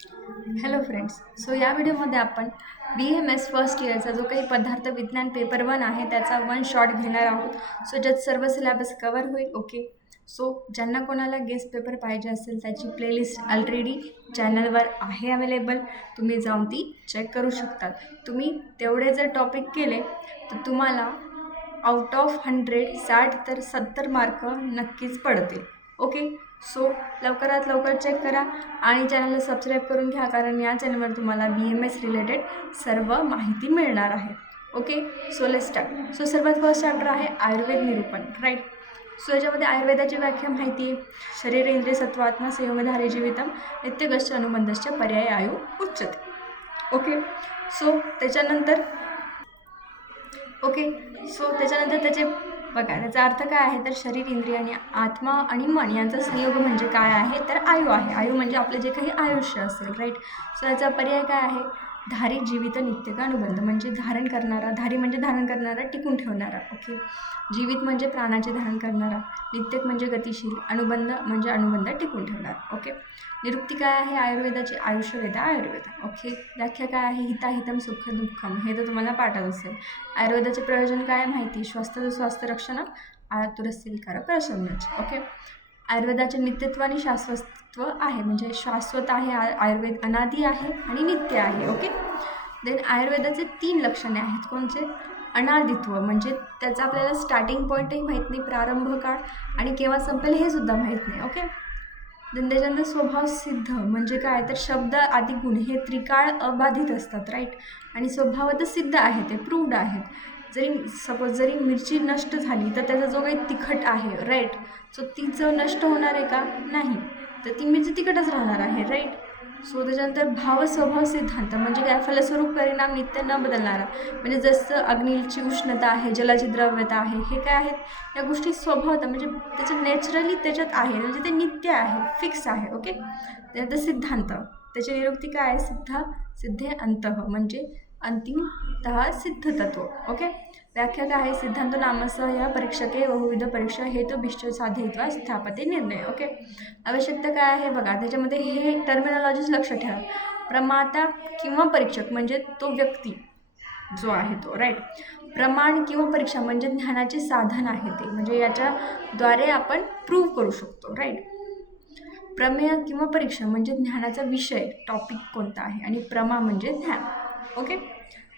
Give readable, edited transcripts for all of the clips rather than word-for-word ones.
Hello friends. So या व्हिडिओमध्ये आपण BMS फर्स्ट इयरचा जो काही पदार्थ विज्ञान पेपर 1 आहे त्याचा वन शॉट घेणार आहोत. सो ज्यात सर्व सिलेबस कवर होईल. ओके. सो ज्यांना कोणाला गेस्ट पेपर पाहिजे असेल त्याची प्लेलिस्ट ऑलरेडी चॅनलवर आहे अवेलेबल. तुम्ही जाऊन ती चेक करू शकतात. तुम्ही तेवढे जर टॉपिक केले तर तुम्हाला आउट ऑफ 100 60 तर 70 मार्क नक्कीच पडतील. ओके. सो लवकरात लवकर चेक करा आणि चॅनलला सबस्क्राईब करून घ्या, कारण या चॅनलवर तुम्हाला BMS रिलेटेड सर्व माहिती मिळणार आहे. Okay. So let's start. So सर्वात फर्स्ट चॅप्टर आहे आयुर्वेद निरूपण. राईट. सो याच्यामध्ये आयुर्वेदाची व्याख्या माहिती आहे. शरीर इंद्रिय सत्वात्मा संयोगधारे जीवितम नित्यगश्च अनुबंधश्च पर्याय आयु उच्यते. ओके. सो त्याच्यानंतर त्याचे बघा त्याचा अर्थ काय आहे तर शरीर इंद्रिय आणि आत्मा आणि मन यांचा संयोग म्हणजे काय आहे तर आयु आहे. आयु म्हणजे आपले जे काही आयुष्य असेल. राईट. सो याचा पर्याय काय आहे धारी जीवित नित्य का अनुबंध म्हणजे धारण करणारा. धारी म्हणजे धारण करणारा, टिकून ठेवणारा. ओके. जीवित म्हणजे प्राणाचे धारण करणारा. नित्यक म्हणजे गतिशील. अनुबंध म्हणजे अनुबंध टिकून ठेवणारा. ओके. निरुक्ती काय आहे आयुर्वेदाची आयुष्यवेदा आयुर्वेद. ओके. व्याख्या काय आहे हिताहितम सुख दुःखम हे तर तुम्हाला पाठच असेल. आयुर्वेदाचे प्रयोजन काय माहिती स्वास्थ्य रक्षण आतुरस्य विकार प्रशमनाचे. ओके. आयुर्वेदाचे नित्यत्व आणि शाश्वतत्व आहे म्हणजे शाश्वत आहे. आयुर्वेद अनादी आहे आणि नित्य आहे. ओके. देन आयुर्वेदाचे 3 लक्षणे आहेत. कोणचे अनादित्व म्हणजे त्याचा आपल्याला स्टार्टिंग पॉईंटही माहीत नाही, प्रारंभ काळ आणि केव्हा संपेल हे सुद्धा माहीत नाही. ओके. देन त्याच्यानंतर स्वभाव सिद्ध म्हणजे काय तर शब्द आदी गुण हे त्रिकाळ अबाधित असतात. राईट. आणि स्वभावातच सिद्ध आहे, ते प्रूव्ड आहेत. जरी मिरची नष्ट झाली तर त्याचा जो काही तिखट आहे. राईट. सो ती चव नष्ट होणार आहे का नाही, तर ती मिरची तिखटच राहणार आहे. राईट. सो त्याच्यानंतर भाव स्वभाव सिद्धांत म्हणजे काय फलस्वरूप परिणाम नित्य न बदलणारा म्हणजे जसं अग्नीची उष्णता आहे, जलाची द्रव्यता आहे, हे काय आहेत या गोष्टी स्वभावता म्हणजे त्याचं नॅचरली त्याच्यात आहे म्हणजे ते नित्य आहे, फिक्स आहे. ओके. त्यानंतर सिद्धांत त्याची निरुक्ती काय आहे सिद्धे अंतः म्हणजे अंतिमतः सिद्ध तत्व. ओके. व्याख्या काय आहे सिद्धांत नामसह या परीक्षके बहुविध परीक्षा हेतुभिष्ट साधयित्वा स्थापते निर्णय. ओके. आवश्यकता काय आहे बघा त्याच्यामध्ये हे टर्मिनॉलॉजीज लक्ष ठेवा. प्रमाता किंवा परीक्षक म्हणजे तो व्यक्ती जो आहे तो. राईट. प्रमाण किंवा परीक्षा म्हणजे ज्ञानाचे साधन आहे ते म्हणजे याच्याद्वारे आपण प्रूव्ह करू शकतो. राईट. प्रमेय किंवा परीक्षा म्हणजे ज्ञानाचा विषय टॉपिक कोणता आहे आणि प्रमा म्हणजे ज्ञान. ओके.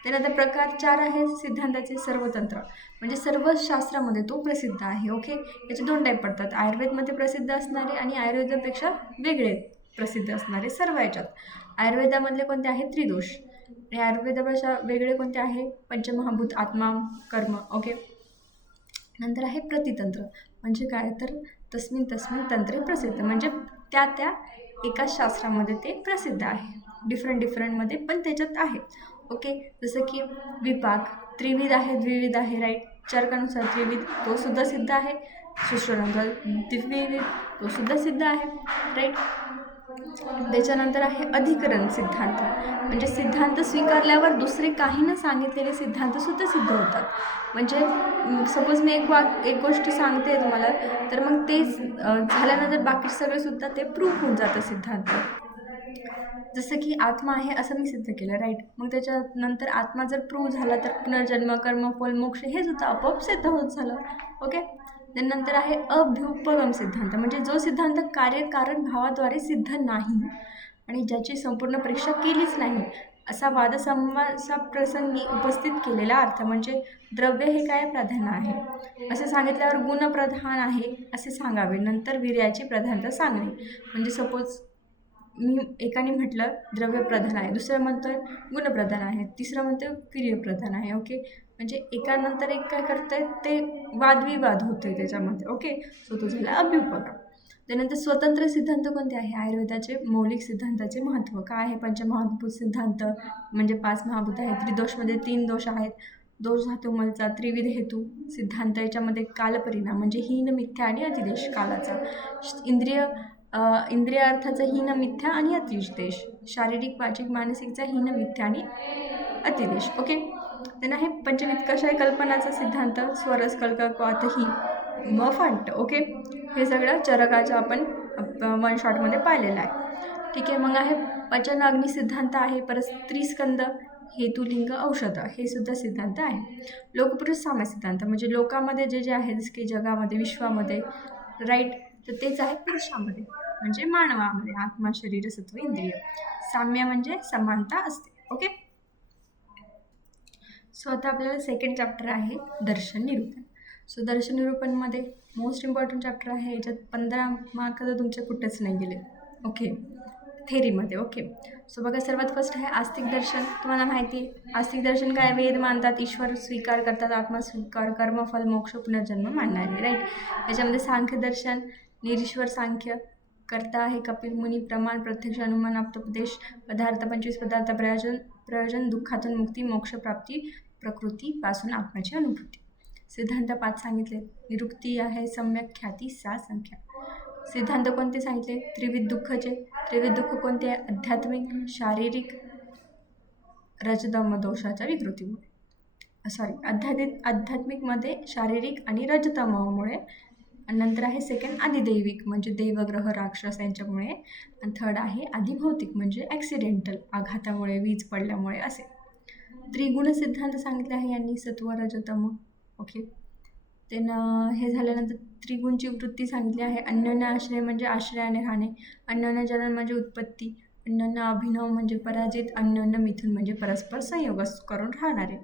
त्यानंतर प्रकार 4 आहे सिद्धांताचे सर्वतंत्र म्हणजे सर्व शास्त्रामध्ये तो प्रसिद्ध आहे. ओके. याचे 2 टाईप पडतात आयुर्वेदमध्ये प्रसिद्ध असणारे आणि आयुर्वेदापेक्षा वेगळे प्रसिद्ध असणारे. सर्व याच्यात आयुर्वेदामधले कोणते आहे त्रिदोष आणि आयुर्वेदापेक्षा वेगळे कोणते आहे पंचमहाभूत आत्मा कर्म. ओके. नंतर आहे प्रतितंत्र म्हणजे काय तर तस्मिन तंत्रे प्रसिद्ध म्हणजे त्या एकाच शास्त्रामध्ये ते प्रसिद्ध आहे. डिफरंटमध्ये पण त्याच्यात आहे. ओके. जसं की विपाक त्रिविध आहे द्विविध आहे. राईट. चरकानुसार त्रिविध तो सुद्धा सिद्ध आहे. सुश्रुतानुसार द्विविध तो सुद्धा सिद्ध आहे. राईट. त्याच्यानंतर आहे अधिकरण सिद्धांत म्हणजे सिद्धांत स्वीकारल्यावर दुसरे काही न सांगितलेले सिद्धांतसुद्धा सिद्ध होतात. म्हणजे सपोज मी एक गोष्ट सांगते तुम्हाला तर मग ते झाल्यानंतर बाकी सगळेसुद्धा ते प्रूव्ह होऊन जातं सिद्धांत. जसं की आत्मा आहे असं मी सिद्ध केलं. राईट. मग त्याच्यानंतर आत्मा जर प्रूव्ह झाला तर पुनर्जन्म कर्म फल मोक्ष हे सुद्धा आपोआप सिद्ध होत झालं. ओके. त्यानंतर आहे अभ्युपगम सिद्धांत म्हणजे जो सिद्धांत कार्यकारण भावाद्वारे सिद्ध नाही आणि ज्याची संपूर्ण परीक्षा केलीच नाही असा वादसंवादाप्रसंगी उपस्थित केलेला अर्थ म्हणजे द्रव्य हे काय प्राधान्य आहे असे सांगितल्यावर गुणप्रधान आहे असे सांगावे. नंतर वीर्याची प्रधानता सांगणे म्हणजे सपोज मी एकाने म्हटलं द्रव्य प्रधान आहे, दुसरं म्हणतोय गुणप्रधान आहे, तिसरं म्हणतोय वीर्यप्रधान आहे. ओके. म्हणजे एकानंतर एक काय करतंय ते वादविवाद होतोय त्याच्यामध्ये. ओके. सो तो झाला अभ्युपगम. त्यानंतर स्वतंत्र सिद्धांत कोणते आहे आयुर्वेदाचे मौलिक सिद्धांताचे महत्त्व काय आहे पंचमहाभूत सिद्धांत म्हणजे 5 महाभूत आहेत. त्रिदोषमध्ये 3 दोष आहेत. दोष धातू मलचा त्रिविध हेतू सिद्धांत याच्यामध्ये कालपरिणाम म्हणजे हीन मिथ्या आणि अतिदेश कालाचा. इंद्रिय अर्थाचा हीन मिथ्या आणि अतिदेश. शारीरिक वाचिक मानसिकचा हीन मिथ्या आणि अतिदेश. ओके. त्यांना हे पंचविध कशाय कल्पनाचा सिद्धांत स्वरस कल्कत्वातही म फांट. ओके. हे सगळं चरकाचं आपण वन शॉटमध्ये पाहिलेलं आहे. ठीक आहे. मग आहे पचन अग्नी सिद्धांत आहे, परत त्रिस्कंद, हेतुलिंग, औषध हे सुद्धा सिद्धांत आहे. लोकपुरुष साम्य सिद्धांत म्हणजे लोकामध्ये जे जे आहे जसं की जगामध्ये विश्वामध्ये राईट, तर तेच आहे पुरुषामध्ये म्हणजे मानवामध्ये आत्मा शरीर सत्व इंद्रिय. साम्य म्हणजे समानता असते. ओके. सो आता आपल्याला सेकंड चॅप्टर आहे दर्शन निरूपण. सो दर्शन निरूपणमध्ये मोस्ट इम्पॉर्टंट चॅप्टर आहे. याच्यात 15 मार्क तर तुमचे कुठेच नाही गेले. ओके, थेरीमध्ये. ओके. सो बघा, सर्वात फर्स्ट आहे आस्तिक दर्शन. तुम्हाला माहिती आहे आस्तिक दर्शन काय? वेद मानतात, ईश्वर स्वीकार करतात, आत्मा स्वीकार, कर्मफल, मोक्ष, पुनर्जन्म मानणारे. राईट. याच्यामध्ये सांख्य दर्शन, निरीश्वर सांख्य, करता आहे कपिल मुनी, प्रमाण, प्रत्यक्ष, अनुमान, आप्तोपदेश, पदार्थ 25 पदार्थ, प्रयोजन, दुःखातून मुक्ती, मोक्षप्राप्ती, प्रकृतीपासून आत्म्याची अनुभूती. सिद्धांत 5 सांगितले. निरुक्ती आहे सम्यक ख्याती 6 संख्या. सिद्धांत कोणते सांगितले? त्रिविध दुःखचे. त्रिविध दुःख कोणते आहे? आध्यात्मिक, शारीरिक, रजतम दोषाच्या विकृतीमुळे. आध्यात्मिकमध्ये शारीरिक आणि रजतममुळे. आणि नंतर आहे सेकंड आदिदैविक म्हणजे देवग्रह राक्षस यांच्यामुळे. आणि थर्ड आहे आदिभौतिक म्हणजे ॲक्सिडेंटल, आघातामुळे, वीज पडल्यामुळे असे. त्रिगुण सिद्धांत सांगितले आहे यांनी, सत्व रजतम. ओके. त्यानं हे झाल्यानंतर त्रिगुणची वृत्ती सांगितली आहे. अन्योन्य आश्रय म्हणजे आश्रयाने राहणे, अन्योन्य जनन म्हणजे उत्पत्ती, अन्योन्य अभिनव म्हणजे पराजित, अन्योन्य मिथुन म्हणजे परस्पर संयोग करून राहणारे.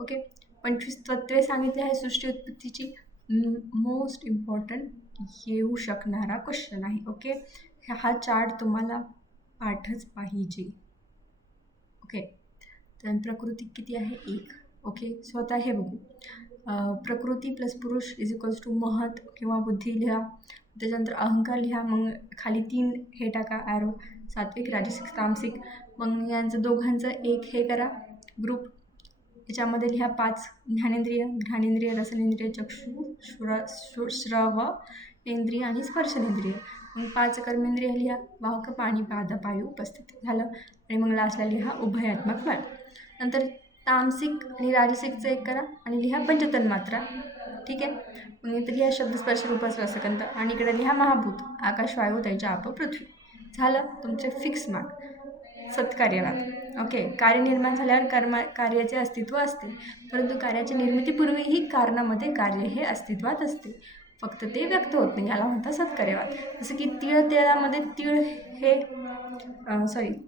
ओके. 25 तत्वे सांगितली आहे सृष्टी उत्पत्तीची. मोस्ट इम्पॉर्टंट येऊ शकणारा क्वेश्चन आहे. ओके. हा चार्ट तुम्हाला पाठच पाहिजे. ओके. तर प्रकृती किती आहे? 1. ओके. स्वतः हे बघू. प्रकृती प्लस पुरुष इज इक्वल्स टू महत किंवा बुद्धी लिहा. त्याच्यानंतर अहंकार लिहा. मग खाली 3 हे टाका ॲरो, सात्विक, राजसिक, तामसिक. मग यांचं दोघांचं एक हे करा ग्रुप. याच्यामध्ये लिहा 5 ज्ञानेंद्रिय, घ्राणेंद्रिय, रसनेंद्रिय, चक्षु, श्रव इंद्रिय आणि स्पर्शनेंद्रिय. मग 5 कर्मेंद्रिय लिहा, वाहक, पाणी, पाद, पायू, उपस्थिती झालं. आणि मग लास्टला लिहा उभयात्मक बळ. नंतर तामसिक आणि राजसिकचं एक करा आणि लिहा पंचतन्मात्रा. ठीक आहे. मग इथं लिहा शब्द, स्पर्श, रूप, रसगंध. आणि इकडे लिहा महाभूत, आकाश, वायू, तेज, आप, पृथ्वी. झालं तुमचे फिक्स मार्क. सत्कार्यवाद. ओके. कार्य निर्माण झाल्यावर कार्याचे अस्तित्व असते, परंतु कार्याच्या निर्मितीपूर्वीही कारणामध्ये कार्य हे अस्तित्वात असते, फक्त ते व्यक्त होत नाही. याला म्हणतात सत्कार्यवाद. जसं की तेलामध्ये तीळ हे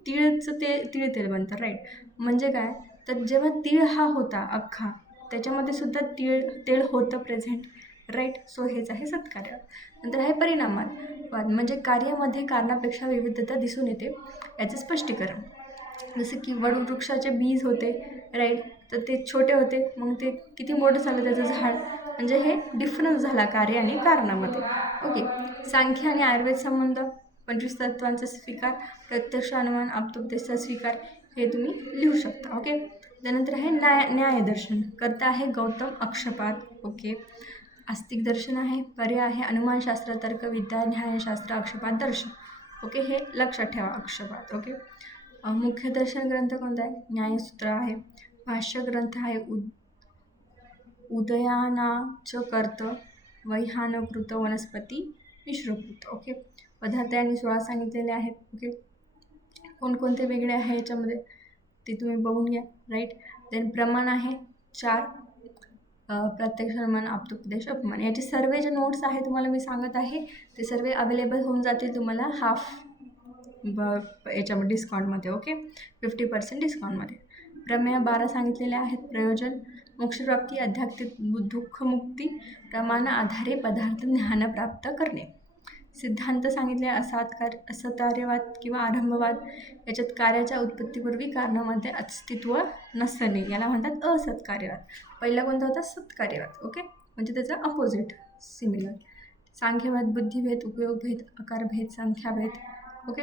तिळचं तीळ तेल बनतं. राईट. म्हणजे काय? तर जेव्हा तीळ हा होता अख्खा, त्याच्यामध्ये सुद्धा तेल होतं प्रेझेंट. राईट. सो हेच आहे सत्कार्यवाद. नंतर आहे परिणामवाद म्हणजे कार्यामध्ये कारणापेक्षा विविधता दिसून येते, याचं स्पष्टीकरण. जसं की वडवृक्षाचे बीज होते. राईट. तर ते छोटे होते, मग ते किती मोठं झालं त्याचं झाड, म्हणजे हे डिफरन्स झाला कार्य आणि कारणामध्ये. ओके. सांख्य आणि आयुर्वेद संबंध, 25 तत्वांचा स्वीकार, प्रत्यक्ष, अनुमान, आप्तोपदेशचा स्वीकार हे तुम्ही लिहू शकता. ओके. त्यानंतर आहे न्यायदर्शन. करता आहे गौतम, अक्षपात. ओके. आस्तिक दर्शन आहे, पर्याय आहे अनुमानशास्त्र, तर्कविद्या, न्यायशास्त्र, अक्षपात दर्शन. ओके. हे लक्षात ठेवा, अक्षपात. ओके. मुख्य दर्शन ग्रंथ कोणता आहे? न्यायसूत्र आहे. भाष्य ग्रंथ आहे उदयानाच कर्त, वैहानकृत, वनस्पती, मिश्रकृत. ओके. पदार्थ यांनी 16 सांगितलेले आहेत. ओके. कोणकोणते वेगळे आहे याच्यामध्ये ते तुम्ही बघून घ्या. राईट. देन प्रमाण आहे 4, प्रत्यक्ष, अनुमान, आप्तोपदेश, अपमान. याचे सर्व जे नोट्स आहे तुम्हाला मी सांगत आहे ते सर्व अवेलेबल होऊन जातील तुम्हाला हाफ याच्यामध्ये डिस्काउंटमध्ये. ओके. 50% डिस्काउंटमध्ये. प्रमेय 12 सांगितलेले आहेत. प्रयोजन, मोक्षप्राप्ती, आध्यात्मिक, दुःखमुक्ती, प्रमाण आधारे पदार्थ ज्ञान प्राप्त करणे. सिद्धांत सांगितले असत्कार्यवाद किंवा आरंभवाद. याच्यात कार्याच्या उत्पत्तीपूर्वी कारणामध्ये अस्तित्व नसणे, याला म्हणतात असत्कार्यवाद. पहिला कोणता होता? सत्कार्यवाद. ओके. म्हणजे त्याचा अपोजिट, सिमिलर. सांख्यवाद, बुद्धिभेद, उपयोगभेद, आकारभेद, संख्याभेद. ओके.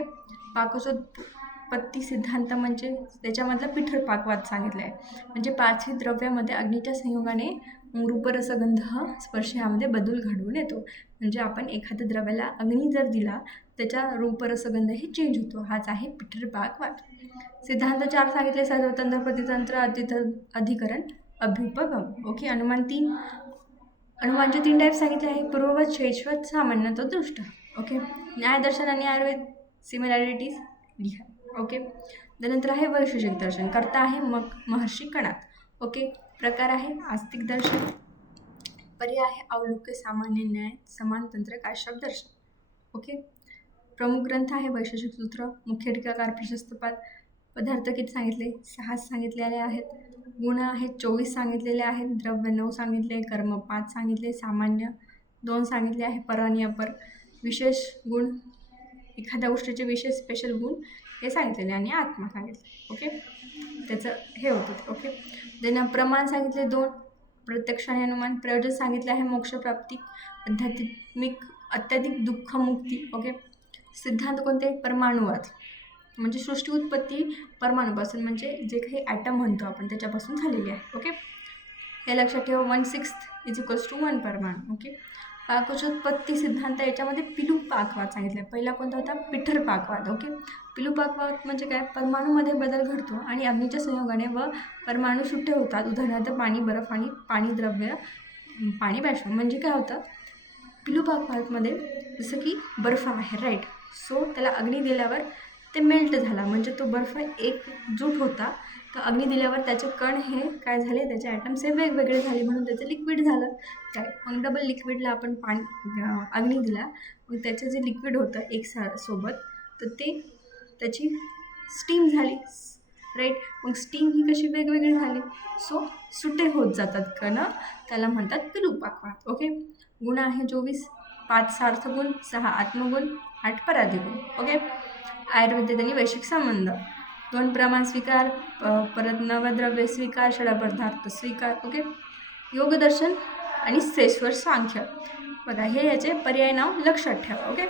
पाकोत्पत्ती सिद्धांत म्हणजे त्याच्यामधला पिठरपाकवाद सांगितला आहे. म्हणजे 5ही द्रव्यामध्ये अग्नीच्या संयोगाने रूपरसगंध स्पर्श यामध्ये बदल घडवून येतो. म्हणजे आपण एखाद्या द्रव्याला अग्नी जर दिला त्याच्या रूपरसगंध हे चेंज होतो. हाच आहे पिठरपाकवाद. सिद्धांत 4 सांगितले. सर्वतंत्र, प्रतितंत्र, अधिकरण, अभ्युपगम. ओके. अनुमानचे 3 टाईप सांगितले आहे. पूर्ववत, शैश्वत, सामान्यतः दृष्ट. ओके. न्यायदर्शन आणि आयुर्वेद सिमिलॅरिटीज. लिहा. ओके. त्यानंतर आहे वैशेषिक दर्शन. कर्ता आहे महर्षी कणाद. ओके. प्रकार आहे आस्तिक दर्शन. पर्याय आहे अवलोक्य, सामान्य न्याय, समान तंत्र, काश्यप दर्शन. ओके. प्रमुख ग्रंथ आहे वैशेषिक सूत्र, मुख्य टीकाकार प्रशस्तपाद. पदार्थ किती सांगितले? 6 सांगितलेले आहेत. गुण आहेत 24 सांगितलेले आहेत. द्रव्य 9 सांगितले. कर्म 5 सांगितले. सामान्य 2 सांगितले आहे. पर आणि अपर. विशेष गुण, एखाद्या गोष्टीचे विशेष स्पेशल गुण हे सांगितलेले आणि आत्मा सांगितले. ओके. त्याचं हे होतं. ओके. देन प्रमाण सांगितले 2, प्रत्यक्ष आणि अनुमान. प्रयोजन सांगितले आहे मोक्षप्राप्ती, अत्याधिक दुःखमुक्ती. ओके. सिद्धांत कोणते? परमाणुवाद, म्हणजे सृष्टी उत्पत्ती परमाणूपासून, म्हणजे जे काही ॲटम म्हणतो आपण त्याच्यापासून झालेली आहे. ओके. हे लक्षात ठेवा. 1/6 = 1 परमाणू. ओके. पाकोचोत्पत्ती सिद्धांत याच्यामध्ये पिलूपाकवाद सांगितलं आहे. पहिला कोणता होता? पिठरपाकवाद. ओके. पिलूपाकवाद म्हणजे काय? परमाणूमध्ये बदल घडतो आणि अग्नीच्या संयोगाने व परमाणू सुट्टे होतात. उदाहरणार्थ पाणी, बर्फ आणि पाणी द्रव्य, पाणी बाष्प. म्हणजे काय होतं पिलूपाकवादमध्ये? जसं की बर्फ आहे, राईट. सो त्याला अग्नी दिल्यावर ते मेल्ट झाला, म्हणजे तो बर्फ एकजूट होता. तर अग्नी दिल्यावर त्याचे कण हे काय झाले? त्याचे ॲटम्स हे वेगवेगळे झाले, म्हणून त्याचं लिक्विड झालं. काय? मग डबल लिक्विडला आपण अग्नी दिला, मग त्याचं जे लिक्विड होतं सोबत, तर ते त्याची स्टीम झाली, राईट. मग स्टीम ही कशी वेगवेगळी झाली? सो सुटे होत जातात कण, त्याला म्हणतात पिलूपाकवाद. ओके. गुण आहे 24, 5 सार्थगुण, 6 आत्मगुण, 8 पराधिगुण. ओके. आयुर्वेद आणि वैश्विक संबंध. 2 प्रमाण स्वीकार, परत नवद्रव्य स्वीकार, षडपदार्थ स्वीकार. ओके. योगदर्शन आणि श्रेष्ठवर सांख्य. बघा, हे याचे पर्याय नाव लक्षात ठेवा. ओके.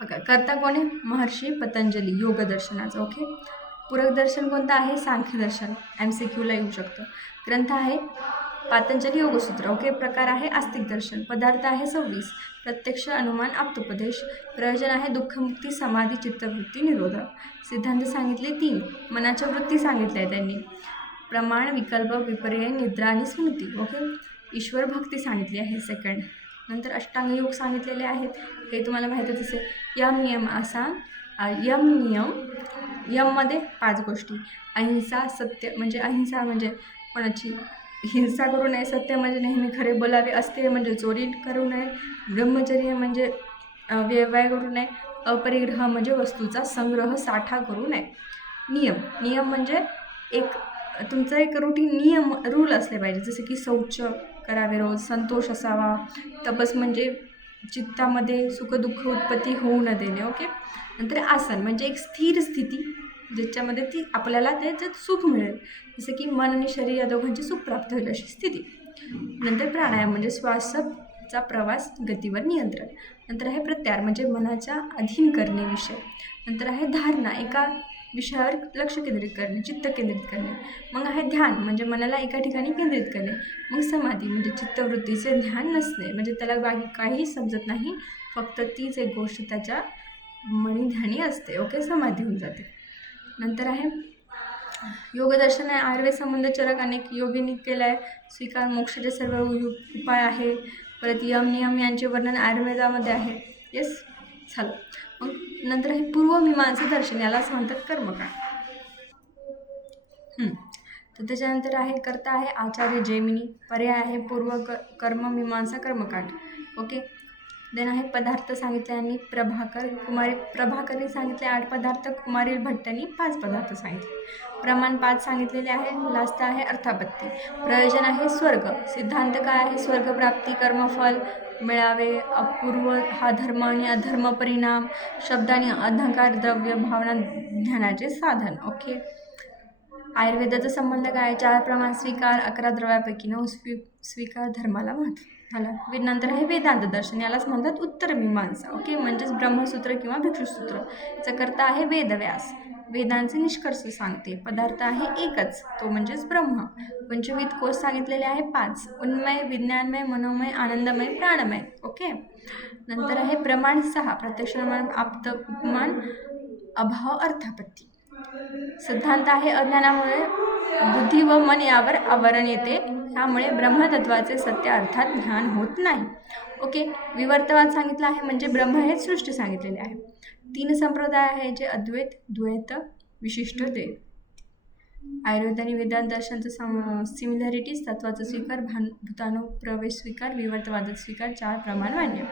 बघा, कर्ता कोण आहे? महर्षी पतंजली योगदर्शनाचं. ओके. पूरक दर्शन कोणतं आहे? सांख्यदर्शन. MCQला येऊ शकतं. ग्रंथ आहे पातंजली योगसूत्र. ओके. प्रकार आहे आस्तिक दर्शन. पदार्थ आहे 26. प्रत्यक्ष, अनुमान, आप्तोपदेश. प्रयोजन आहे दुःखमुक्ती, समाधी, चित्तवृत्ती, निरोध. सिद्धांत सांगितले 3. मनाच्या वृत्ती सांगितल्या आहे त्यांनी. प्रमाण, विकल्प, विपर्यय, निद्रा आणि स्मृती. ओके. ईश्वर भक्ती सांगितली आहे 2nd. नंतर अष्टांग योग सांगितलेले आहेत. हे तुम्हाला माहीतच असेल. यम, नियम, आसन. नियम. यममध्ये 5 गोष्टी. अहिंसा, सत्य, म्हणजे अहिंसा म्हणजे कोणाची हिंसा करू नये. सत्य म्हणजे नेहमी खरे बोलावे. अस्तेय म्हणजे चोरी करू नये. ब्रह्मचर्य म्हणजे व्यवहार करू नये. अपरिग्रह म्हणजे वस्तूचा संग्रह, साठा करू नये. नियम म्हणजे तुमचं एक रूल असले पाहिजे, जसं की शौच करावे रोज, संतोष असावा. तपस म्हणजे चित्तामध्ये सुखदुःख उत्पत्ती होऊ न देणे. ओके. नंतर आसन म्हणजे एक स्थिर स्थिती, ज्याच्यामध्ये ती आपल्याला त्याच्यात सुख मिळेल, जसं की मन आणि शरीर या दोघांची सुख प्राप्त होईल अशी स्थिती. नंतर प्राणायाम म्हणजे श्वासाचा प्रवास, गतीवर नियंत्रण. नंतर आहे प्रत्याहार म्हणजे मनाच्या अधीन करणे विषय. नंतर आहे धारणा, एका विषयावर लक्ष केंद्रित करणे, चित्त केंद्रित करणे. मग आहे ध्यान म्हणजे मनाला एका ठिकाणी केंद्रित करणे. मग समाधी म्हणजे चित्तवृत्तीचे ध्यान नसणे, म्हणजे त्याला बाकी काही समजत नाही, फक्त तीच एक गोष्ट त्याच्या मनी ध्यानी असते. ओके. समाधी होऊन जाते. नंतर आहे योगदर्शन आहे आयुर्वेद संबंध चरक अनेक योगिनी केलं आहे. स्वीकार, मोक्षाचे सर्व उपाय आहे. परत यम, नियम यांचे वर्णन आयुर्वेदामध्ये आहे. येस, झालं. मग नंतर आहे पूर्वमीमांसा दर्शन, यालाच म्हणतात कर्मकांड. तर त्याच्यानंतर आहे कर्ता आहे आचार्य जैमिनी. पर्याय आहे कर्ममीमांसा कर्मकांड. ओके. देन आहे पदार्थ सांगितले आणि प्रभाकरी सांगितले 8 पदार्थ. कुमारील भट्टांनी 5 पदार्थ सांगितले. प्रमाण 5 सांगितलेले आहे. लास्ट आहे अर्थापत्ती. प्रयोजन आहे स्वर्ग. सिद्धांत काय आहे? स्वर्गप्राप्ती, कर्मफल मिळावे, अपूर्व हा धर्म आणि अधर्म परिणाम, शब्द आणि अहंकार, द्रव्य, भावना, ध्यानाचे साधन. ओके. आयुर्वेदाचा संबंध काय? 4 प्रमाण स्वीकार, 11 द्रव्यापैकी 9 स्वीकार, धर्माला महत्त्व. झालं. नंतर आहे वेदांत दर्शन, यालाच म्हणतात उत्तरमीमांसा. ओके. म्हणजेच ब्रह्मसूत्र किंवा भिक्षुसूत्र. याचा कर्ता आहे वेदव्यास. वेदांचे निष्कर्ष सांगते. पदार्थ आहे एकच, तो म्हणजेच ब्रह्म. पंचविध कोश सांगितलेले आहे 5. उन्मय, विज्ञानमय, मनोमय, आनंदमय, प्राणमय. ओके. नंतर आहे प्रमाण 6. प्रत्यक्ष, अनुमान, आप्त, उपमान, अभाव, अर्थापत्ती. सिद्धांत आहे अज्ञानामुळे बुद्धी व मन यावर आवरण येते, त्यामुळे ब्रह्मतत्वाचे सत्य अर्थात ज्ञान होत नाही. ओके. विवर्तवाद सांगितलं आहे, म्हणजे ब्रह्म हे सृष्टी सांगितलेली आहे. तीन संप्रदाय आहे जे अद्वैत, द्वैत, विशिष्ट द्वैत. आयुर्वेद आणि वेदांत दर्शनचं सिमिलॅरिटीज, तत्वाचा स्वीकार, भूतानुप्रवेश स्वीकार, विवर्तवादक स्वीकार, 4 प्रमाण मान्य.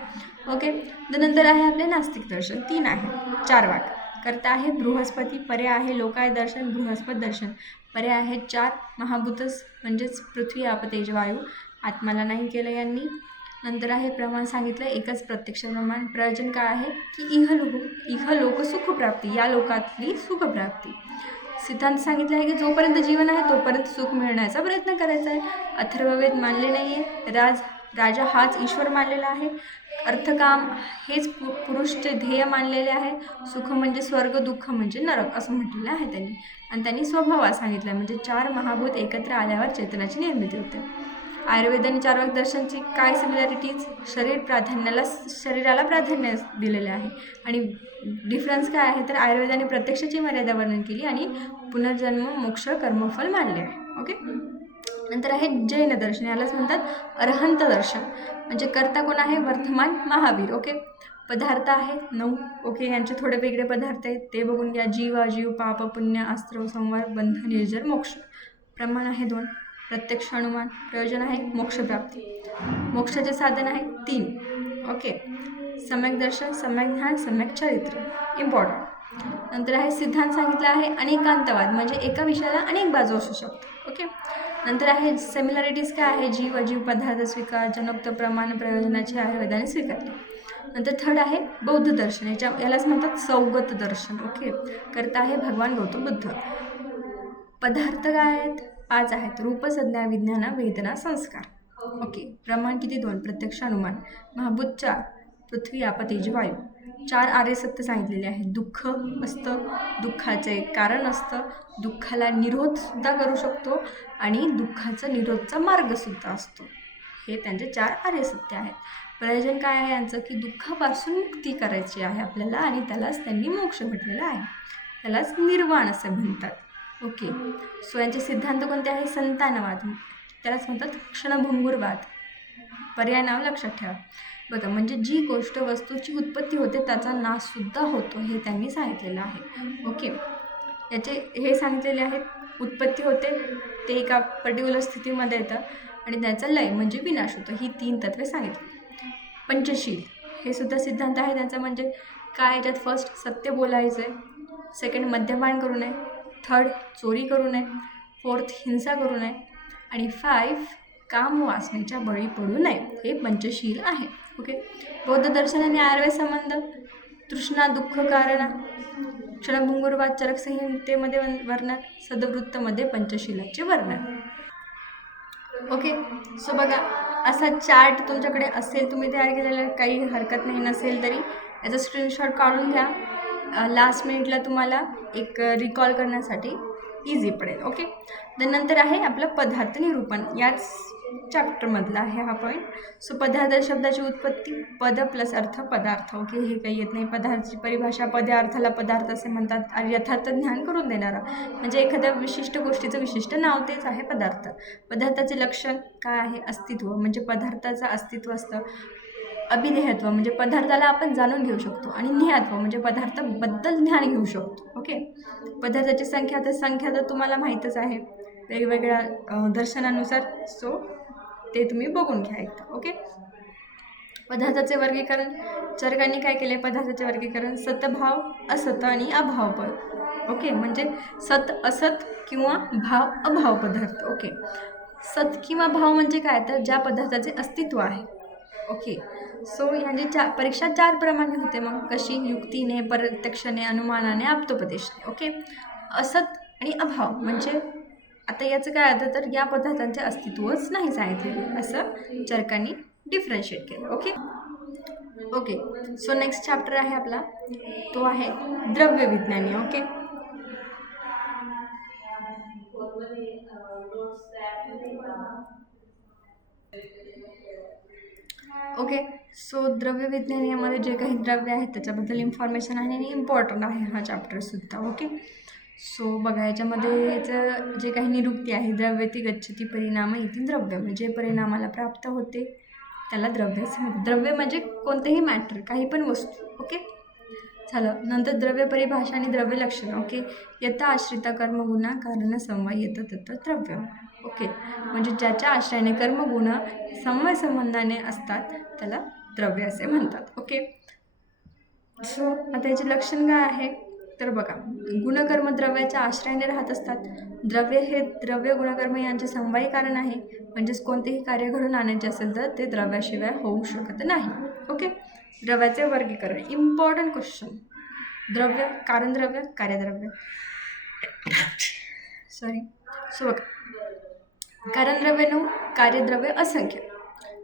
ओके. त्यानंतर आहे आपले नास्तिक दर्शन, 3 आहे, 4 वाक. करता आहे बृहस्पती, पर्याय आहे लोकाय दर्शन, बृहस्पत दर्शन. पर्याय आहे 4 महाभूतस म्हणजेच पृथ्वी, आप, तेज, वायू. आत्माला नाही केलं यांनी. नंतर आहे प्रमाण सांगितलं, एकच प्रत्यक्ष प्रमाण. प्रयोजन काय आहे की इहलोक सुखप्राप्ती, या लोकातली सुखप्राप्ती. सिद्धांत सांगितलं आहे की जोपर्यंत जीवन आहे तोपर्यंत सुख मिळण्याचा प्रयत्न करायचा आहे. अथर्ववेद मानले नाही आहे. राजा हाच ईश्वर मानलेला आहे. अर्थकाम हेच पुरुषचे ध्येय मानलेले आहे. सुख म्हणजे स्वर्ग, दुःख म्हणजे नरक असं म्हटलेलं आहे त्यांनी. आणि त्यांनी स्वभाव सांगितला म्हणजे 4 महाभूत एकत्र आल्यावर चेतनाची निर्मिती होते. आयुर्वेद आणि 4 वाक दर्शनची काय सिमिलॅरिटीज, शरीराला प्राधान्य दिलेले आहे. आणि डिफरन्स काय आहे तर आयुर्वेदाने प्रत्यक्षाची मर्यादा वर्णन केली आणि पुनर्जन्म, मोक्ष, कर्मफल मानले आहे. ओके. नंतर आहे जैन दर्शन, यालाच म्हणतात अरहंत दर्शन. म्हणजे कर्ता कोण आहे, वर्तमान महावीर. ओके. पदार्थ आहेत 9. ओके. यांचे थोडे वेगळे पदार्थ आहेत ते बघून घ्या. जीव, अजीव, पाप, पुण्य, अस्त्र, संवार, बंध, निर्जर, मोक्ष. प्रमाण आहे 2. प्रत्यक्ष, अनुमान. प्रयोजन आहे मोक्षप्राप्ती. मोक्षाचे साधन आहे 3. ओके. सम्यक दर्शन, सम्यक ज्ञान, सम्यक चरित्र, इम्पॉर्टंट. नंतर आहे सिद्धांत सांगितला आहे अनेकांतवाद, म्हणजे एका विषयाला अनेक बाजू असू शकतात. ओके. नंतर आहे सिमिलॅरिटीज काय आहे, जीव, अजीव, पदार्थ स्वीकार, जनोक्त, प्रमाण, प्रयोजनाचे आयुर्वेदाने स्वीकारले. नंतर थर्ड आहे बौद्ध दर्शन, यालाच म्हणतात सौगत दर्शन. ओके. करता आहे भगवान गौतम बुद्ध. पदार्थ काय आहेत, 5 आहेत. रूप, संज्ञा, विज्ञान, वेदना, संस्कार. ओके. प्रमाण किती, 2. प्रत्यक्ष, अनुमान. महाभूत 4. पृथ्वी, आप, तेज, वायू. 4 आर्य सत्य सांगितलेले आहेत. दुःख असतं, दुःखाचे कारण असतं, दुःखाला निरोधसुद्धा करू शकतो आणि दुःखाचा निरोधचा मार्गसुद्धा असतो. हे त्यांचे 4 आर्य सत्य आहेत. प्रयोजन काय आहे यांचं की दुःखापासून मुक्ती करायची आहे आपल्याला आणि त्यालाच त्यांनी मोक्ष म्हटलेला आहे. त्यालाच निर्वाण असे म्हणतात. ओके. सो यांचे सिद्धांत कोणते आहे, संतानवाद, त्यालाच म्हणतात क्षणभंगुरवाद. पर्याय नाव लक्षात ठेवा. बघा म्हणजे जी गोष्ट वस्तूची उत्पत्ती होते त्याचा नाशसुद्धा होतो हे त्यांनी सांगितलेलं आहे. ओके. याचे हे सांगितलेले आहेत, उत्पत्ती होते ते एका पर्टिक्युलर स्थितीमध्ये येतं आणि त्याचा लय म्हणजे विनाश होतो. ही 3 तत्वे सांगितली. पंचशील हे सुद्धा सिद्धांत आहे त्यांचा. म्हणजे काय, याच्यात फर्स्ट सत्य बोलायचं आहे, सेकंड मद्यपान करू नये, थर्ड चोरी करू नये, फोर्थ हिंसा करू नये आणि 5 काम वासनेच्या बळी पडू नये. हे पंचशील आहे. ओके. बौद्ध दर्शन आणि आयुर्वेद संबंध, तृष्णा, दुःख, कारणा, क्षणभंगुरवाद, चरक संहितेमध्ये वर्णन, सदवृत्तमध्ये पंचशीलाचे वर्णन. ओके. सो बघा असा चार्ट तुमच्याकडे असेल, तुम्ही तयार केलेला, काही हरकत नाही. नसेल तरी याचा स्क्रीनशॉट काढून घ्या. लास्ट मिनिटला तुम्हाला एक रिकॉल करण्यासाठी इझी पडेल. ओके. त्यानंतर आहे आपलं पदार्थ निरूपण, याच चॅप्टरमधला आहे हा पॉईंट. सो पदार्थ शब्दाची उत्पत्ती, पद प्लस अर्थ, पदार्थ. ओके. हे काही येत नाही. पदार्थाची परिभाषा, पदे अर्थाला पदार्थ असे म्हणतात. आणि यथार्थ ज्ञान करून देणारा म्हणजे एखाद्या विशिष्ट गोष्टीचं विशिष्ट नाव, तेच आहे पदार्थ. पदार्थाचे लक्षण काय आहे, अस्तित्व म्हणजे पदार्थाचं अस्तित्व असतं. अभिदेहत्व म्हणजे पदार्थाला आपण जाणून घेऊ शकतो आणि ज्ञात्व म्हणजे पदार्थाबद्दल ज्ञान घेऊ शकतो. ओके. पदार्थाची संख्या तर तुम्हाला माहीतच आहे वेगवेगळ्या दर्शनानुसार. सो ते तुम्ही बघून घ्या एकदा. ओके. पदार्थाचे वर्गीकरण, चरकांनी काय केले, पदार्थाचे वर्गीकरण सतभाव, असत आणि अभाव पद. ओके. म्हणजे सत, असत किंवा भाव, अभाव पदार्थ. ओके. सत किंवा भाव म्हणजे काय तर ज्या पदार्थाचे अस्तित्व आहे. ओके. सो यांची परीक्षा 4 प्रमाणे होते. मग कशी, युक्तीने, प्रत्यक्षाने, अनुमानाने, आप्तोपदेशाने. ओके. असत आणि अभाव म्हणजे आता याचं काय होतं तर या पदार्थांचे अस्तित्वच नाही सांगितलेले असं चरकांनी डिफरन्शिएट केलं. Okay. Okay. So next chapter आहे आपला, तो आहे द्रव्यविज्ञानी. ओके. ओके. सो द्रव्यविज्ञान यामध्ये जे काही द्रव्य आहेत त्याच्याबद्दल इन्फॉर्मेशन आहे आणि इम्पॉर्टंट आहे हा चॅप्टरसुद्धा. ओके. सो बघा याच्यामध्ये याचं जे काही निरुक्ती आहे, द्रव्यती गच्छती परिणाम इति द्रव्य, जे परिणामाला प्राप्त होते त्याला द्रव्य. द्रव्य म्हणजे कोणतेही मॅटर, काही पण वस्तू. ओके. झालं. नंतर द्रव्य परिभाषा आणि द्रव्य लक्षण. ओके, यथा आश्रिता कर्मगुणा कारण समवाय येतं तत्त द्रव्य. ओके, म्हणजे ज्याच्या आश्रयाने कर्मगुण समवाय संबंधाने असतात त्याला द्रव्य असे म्हणतात. ओके, सो आता याचे लक्षण काय आहे तर बघा, गुणकर्म द्रव्याच्या आश्रयाने राहत असतात. द्रव्य हे द्रव्य गुणकर्म यांचे समवायी कारण आहे, म्हणजेच कोणतेही कार्य घडून आणायचे असेल तर ते द्रव्याशिवाय होऊ शकत नाही. ओके, द्रव्याचे वर्गीकरण, इम्पॉर्टंट क्वेश्चन. द्रव्य, कारणद्रव्य, कार्यद्रव्य. सो बघा, कारणद्रव्य 9, कार्यद्रव्य असंख्य.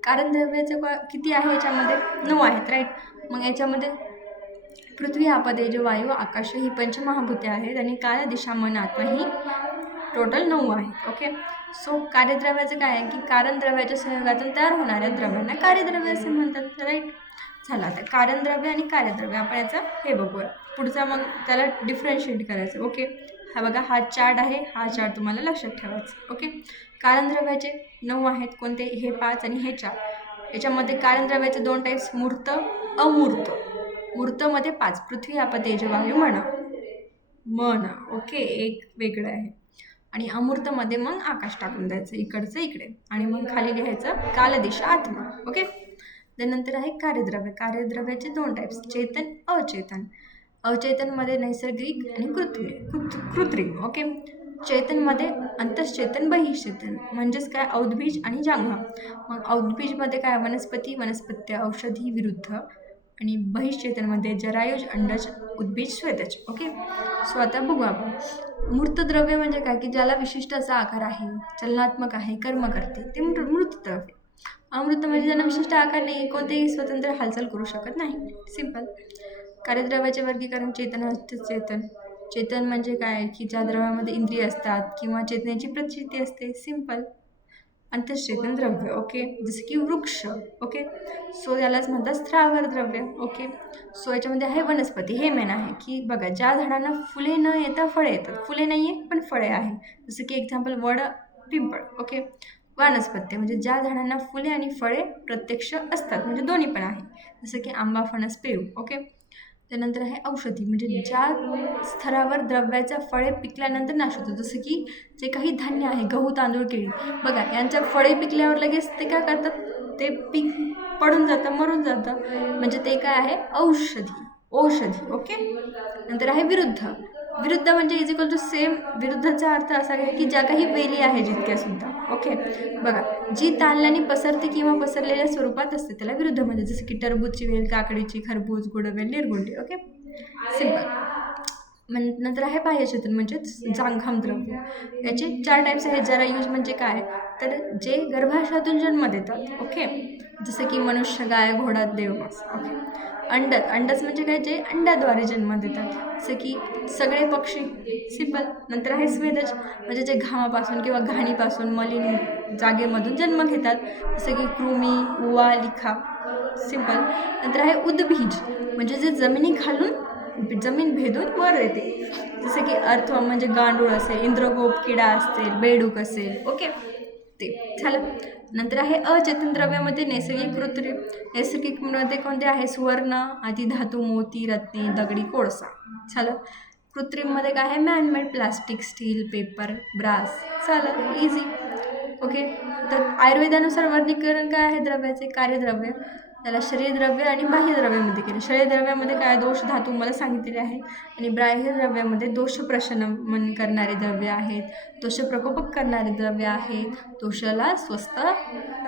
कारणद्रव्याचं किती आहे याच्यामध्ये 9 आहेत, राईट. मग याच्यामध्ये पृथ्वी, आप, तेज, वायू, आकाश ही पंचमहाभूते आहेत आणि काया, दिशा, मन, आत्मा ही टोटल 9 आहेत. ओके, सो कार्यद्रव्याचं काय आहे की कारणद्रव्याच्या संयोगातून तयार होणाऱ्या द्रव्यांना कार्यद्रव्य असे म्हणतात, राईट. झालं. आता कारणद्रव्य आणि कार्यद्रव्य आपण याचा हे बघूया पुढचा, मग त्याला डिफरन्शिएट करायचं. ओके, हा बघा, हा चार्ट आहे, हा चार्ट तुम्हाला लक्षात ठेवायचा. ओके, कारणद्रव्याचे 9 आहेत, कोणते, हे 5 आणि हे 4. याच्यामध्ये कारणद्रव्याचे 2 टाईप्स, मूर्त, अमूर्त. मूर्तमध्ये 5, पृथ्वी, आप, तेज, वायू, मन. ओके, एक वेगळं आहे. आणि अमूर्तमध्ये मग आकाश टाकून द्यायचं इकडचं इकडे, आणि मग खाली लिहायचं काल, दिशा, आत्मा. ओके, त्यानंतर आहे कार्यद्रव्य. कार्यद्रव्याचे 2 टाईप्स, चेतन, अचेतन. अचेतनमध्ये नैसर्गिक आणि कृत्रिम. ओके, चेतनमध्ये अंतश्चेतन, बहिश्चेतन, म्हणजेच काय, औद्बीज आणि जांघा. मग औद्बीजमध्ये काय, वनस्पती, वनस्पत्या, औषधी, विरुद्ध. आणि बहिश्चेतनमध्ये जरायुज, अंडज, उद्बीज, स्वेदज. ओके, सो आता बघू आपण. मूर्तद्रव्य म्हणजे काय की ज्याला विशिष्ट असा आकार आहे, चलनात्मक आहे, कर्म करते, ते मूर्तद्रव्य. अमृत म्हणजे ज्यांना विशिष्ट आकार नाही, कोणतेही स्वतंत्र हालचाल करू शकत नाही, सिंपल. कार्यद्रव्याचे वर्गीकरण, चेतन, अंतश्चेतन. चेतन म्हणजे काय की ज्या द्रव्यामध्ये इंद्रिय असतात किंवा चेतनेची प्रचिती असते, सिंपल. अंतश्चेतन द्रव्य. ओके, जसे की वृक्ष. ओके, सो यालाच म्हणतात स्थावर द्रव्य. ओके, सो याच्यामध्ये आहे वनस्पती. हे मेन आहे की बघा, ज्या झाडांना फुले न येता फळे येतात, फुले नाही आहे पण फळे आहे, जसं की एक्झाम्पल वड, पिंपळ. ओके, वनस्पती म्हणजे ज्या झाडांना फुले आणि फळे प्रत्यक्ष असतात, म्हणजे दोन्ही पण आहे, जसं की आंबा, फणस, पेरू. ओके, त्यानंतर आहे औषधी, म्हणजे ज्या स्तरावर द्रव्याच्या फळे पिकल्यानंतर नाश होतो, जसं की जे काही धान्य आहे, गहू, तांदूळ, केळी. बघा, यांच्या फळे पिकल्यावर लगेच ते काय करतात, ते पीक पडून जातं, मरून जातं, म्हणजे ते काय आहे, औषधी. ओके, नंतर आहे विरुद्ध. विरुद्ध म्हणजे इज इक्वल टू सेम. विरुद्धचा अर्थ असा आहे की ज्या काही वेली आहे जितक्या सुद्धा. ओके, बघा, जी ताणल्याने पसरते किंवा पसरलेल्या स्वरूपात असते त्याला विरुद्ध म्हणजे, जसं की टरबूजची वेल, काकडीची, खरबूज, गुडवेल, निरगुंडी. Okay, simple. नंतर आहे बाह्यचेतन म्हणजे जांघाम द्रव्य. याचे 4 टाईप्स आहेत. जरायुज म्हणजे काय तर जे गर्भाशयातून जन्म देतात. ओके, जसं की मनुष्य, गाय, घोडा, देवमास. ओके, अंडस म्हणजे काय, जे अंड्याद्वारे जन्म देतात, जसं की सगळे पक्षी, सिंपल. नंतर आहे स्वेदज म्हणजे जे घामापासून किंवा घाणीपासून, मलिन जागेमधून जन्म घेतात, जसं की कृमी, उवा, लिखा, सिंपल. नंतर आहे उद्बीज म्हणजे जे जमीन भेदून वर येते, जसं की अर्थवर्म म्हणजे गांडूळ असेल, इंद्रगोप किडा असेल, बेडूक असेल. ओके, ते झालं. नंतर आहे अचेतन द्रव्यामध्ये नैसर्गिक, कृत्रिम. नैसर्गिकमध्ये कोणते आहे, सुवर्ण, आदी धातू, मोती, रत्ने, दगडी, कोळसा. झालं. कृत्रिममध्ये काय आहे, manmade, plastic, steel, paper, brass. झालं, इझी. ओके, तर आयुर्वेदानुसार वर्गीकरण काय आहे द्रव्याचे, कार्यद्रव्य. त्याला शरीरद्रव्य आणि बाह्यद्रव्यामध्ये केले. शरीरद्रव्यामध्ये काय, दोष धातू मला सांगितलेले आहे, आणि बाह्यद्रव्यामध्ये दोष प्रशमन करणारे द्रव्य आहेत, दोष प्रकोपक करणारे द्रव्य आहेत, दोषाला स्वस्थ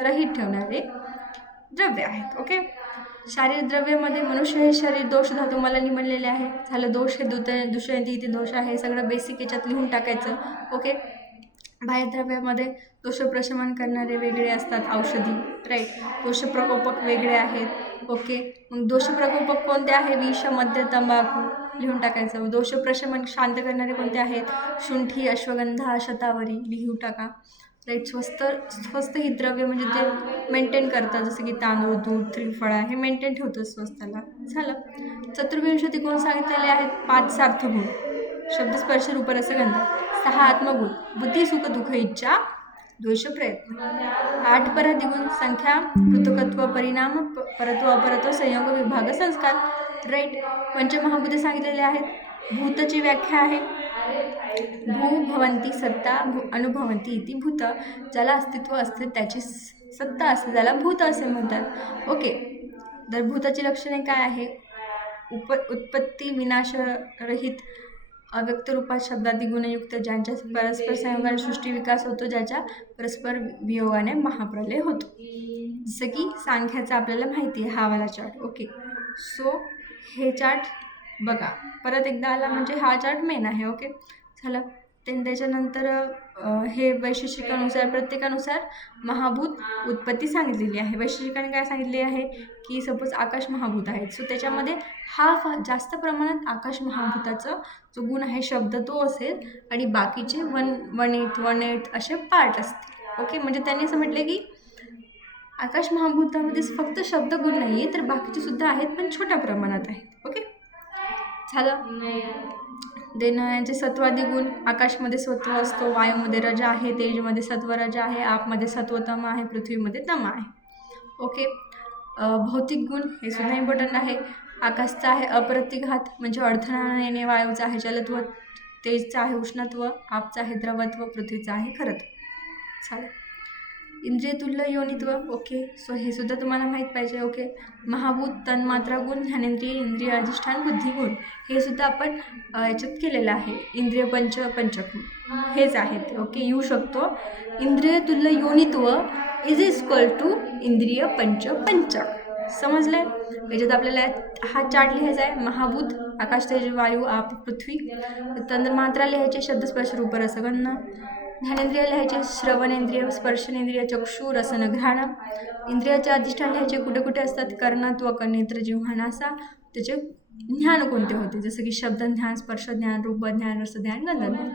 रहित ठेवणारे द्रव्य आहेत. ओके, शारीरद्रव्यामध्ये मनुष्य हे शरीर, दोष धातू मला निमडलेले आहे. झालं, दोष हे दुष्यंती इथे दोष आहे, सगळं बेसिक याच्यात लिहून टाकायचं. ओके, बाह्यद्रव्यामध्ये दोष प्रशमन करणारे वेगळे असतात, औषधी, राईट. दोष प्रकोपक वेगळे आहेत. ओके, मग दोष प्रकोपक कोणते आहे, विष, मद्य, तंबाखू, लिहून टाकायचं. दोष प्रशमन शांत करणारे कोणते आहेत, शुंठी, अश्वगंधा, शतावरी, लिहून टाका, राईट. स्वस्त ही द्रव्य म्हणजे ते मेंटेन करतात, जसं की तांदूळ, दूध, त्रिफळा हे मेंटेन ठेवतं स्वस्ताला. झालं. चतुर्विंशती गुण सांगितलेले आहेत, 5 सार्थगुण, शब्द, स्पर्श, रूप, रस, गंध. 6 आत्मगुण, बुद्धी, सुख, दुःख, इच्छा, द्वेष, प्रयत्न. 8 पराधिगुण, संख्या, पृथकत्व, परिणाम, परत्व, अपरत्व, संयोग, विभाग, संस्कार. राईट. पंचमहाभूते सांगितलेले आहेत. भूतची व्याख्या आहे भू भवंती सत्ता अनुभवंती इति भूत. ज्याला अस्तित्व असते त्याची सत्ता असते त्याला भूत असे म्हणतात. ओके. तर भूताची लक्षणे काय आहे? उत्पत्ती विनाशरहित अव्यक्त रूपात शब्दादी गुणयुक्त, ज्यांच्या परस्पर संयोगाने सृष्टी विकास होतो, ज्याच्या परस्पर वियोगाने महाप्रलय होतो. जसं की सांख्याचा आपल्याला माहिती आहे हा वाला चार्ट. ओके. सो हे चार्ट बघा परत एकदा आला म्हणजे हा चार्ट मेन आहे. ओके झालं. त्याच्यानंतर हे वैशिष्ट्यिकानुसार प्रत्येकानुसार महाभूत उत्पत्ती सांगितलेली आहे. वैशिष्ट्यिकाने काय सांगितले आहे की सपोज आकाश महाभूत आहेत, सो त्याच्यामध्ये हा जास्त प्रमाणात आकाश महाभूताचा जो गुण आहे शब्द तो असेल आणि बाकीचे 1/8 असे पार्ट असतील. ओके. म्हणजे त्यांनी असं म्हटले की आकाश महाभूतामध्ये फक्त शब्द गुण नाही आहे तर बाकीचे सुद्धा आहेत पण छोट्या प्रमाणात आहेत. ओके झालं. देन यांचे सत्वादी गुण, आकाशमध्ये सत्व असतो, वायूमध्ये रज आहे, तेजमध्ये सत्व रज आहे, आपमध्ये सत्वतम आहे, पृथ्वीमध्ये तम आहे. ओके. भौतिक गुण हे सुद्धा इम्पॉर्टंट आहे. आकाशचा आहे अप्रतिघात म्हणजे अडथळा न येणे, वायूचा आहे जलत्व, तेजचा आहे उष्णत्व, आपचा आहे द्रवत्व, पृथ्वीचा आहे खरत्व. चालेल. इंद्रिय तुल्य योनित्व. ओके. सो हे सुद्धा तुम्हाला माहीत पाहिजे. ओके. महाभूत, तन्मात्रा गुण, ज्ञानेंद्रिय, इंद्रिय अधिष्ठान, बुद्धिगुण हे सुद्धा आपण याच्यात केलेलं आहे. इंद्रिय पंचक हेच आहेत. ओके. येऊ शकतो इंद्रिय तुल्य योनित्व इज इक्वल टू इंद्रिय पंचक. समजलं आहे? याच्यात आपल्याला हा चार्ट लिहायचा आहे. महाभूत आकाश तेज वायू आप पृथ्वी, तन्मात्रा लिहायचे शब्द स्पर्श रूप रस गंध, ज्ञानेंद्रिय लिहायचे श्रवणेंद्रिय स्पर्शनेंद्रिय चक्षु रसन घ्राण, इंद्रियाचे अधिष्ठान लिहायचे कुठे कुठे असतात कर्णत्व नेत्र जिव्हा नासा, त्याचे ज्ञान कोणते होते जसं की शब्द ज्ञान, स्पर्श ज्ञान, रूप ज्ञान, रस ज्ञान, गंध ज्ञान.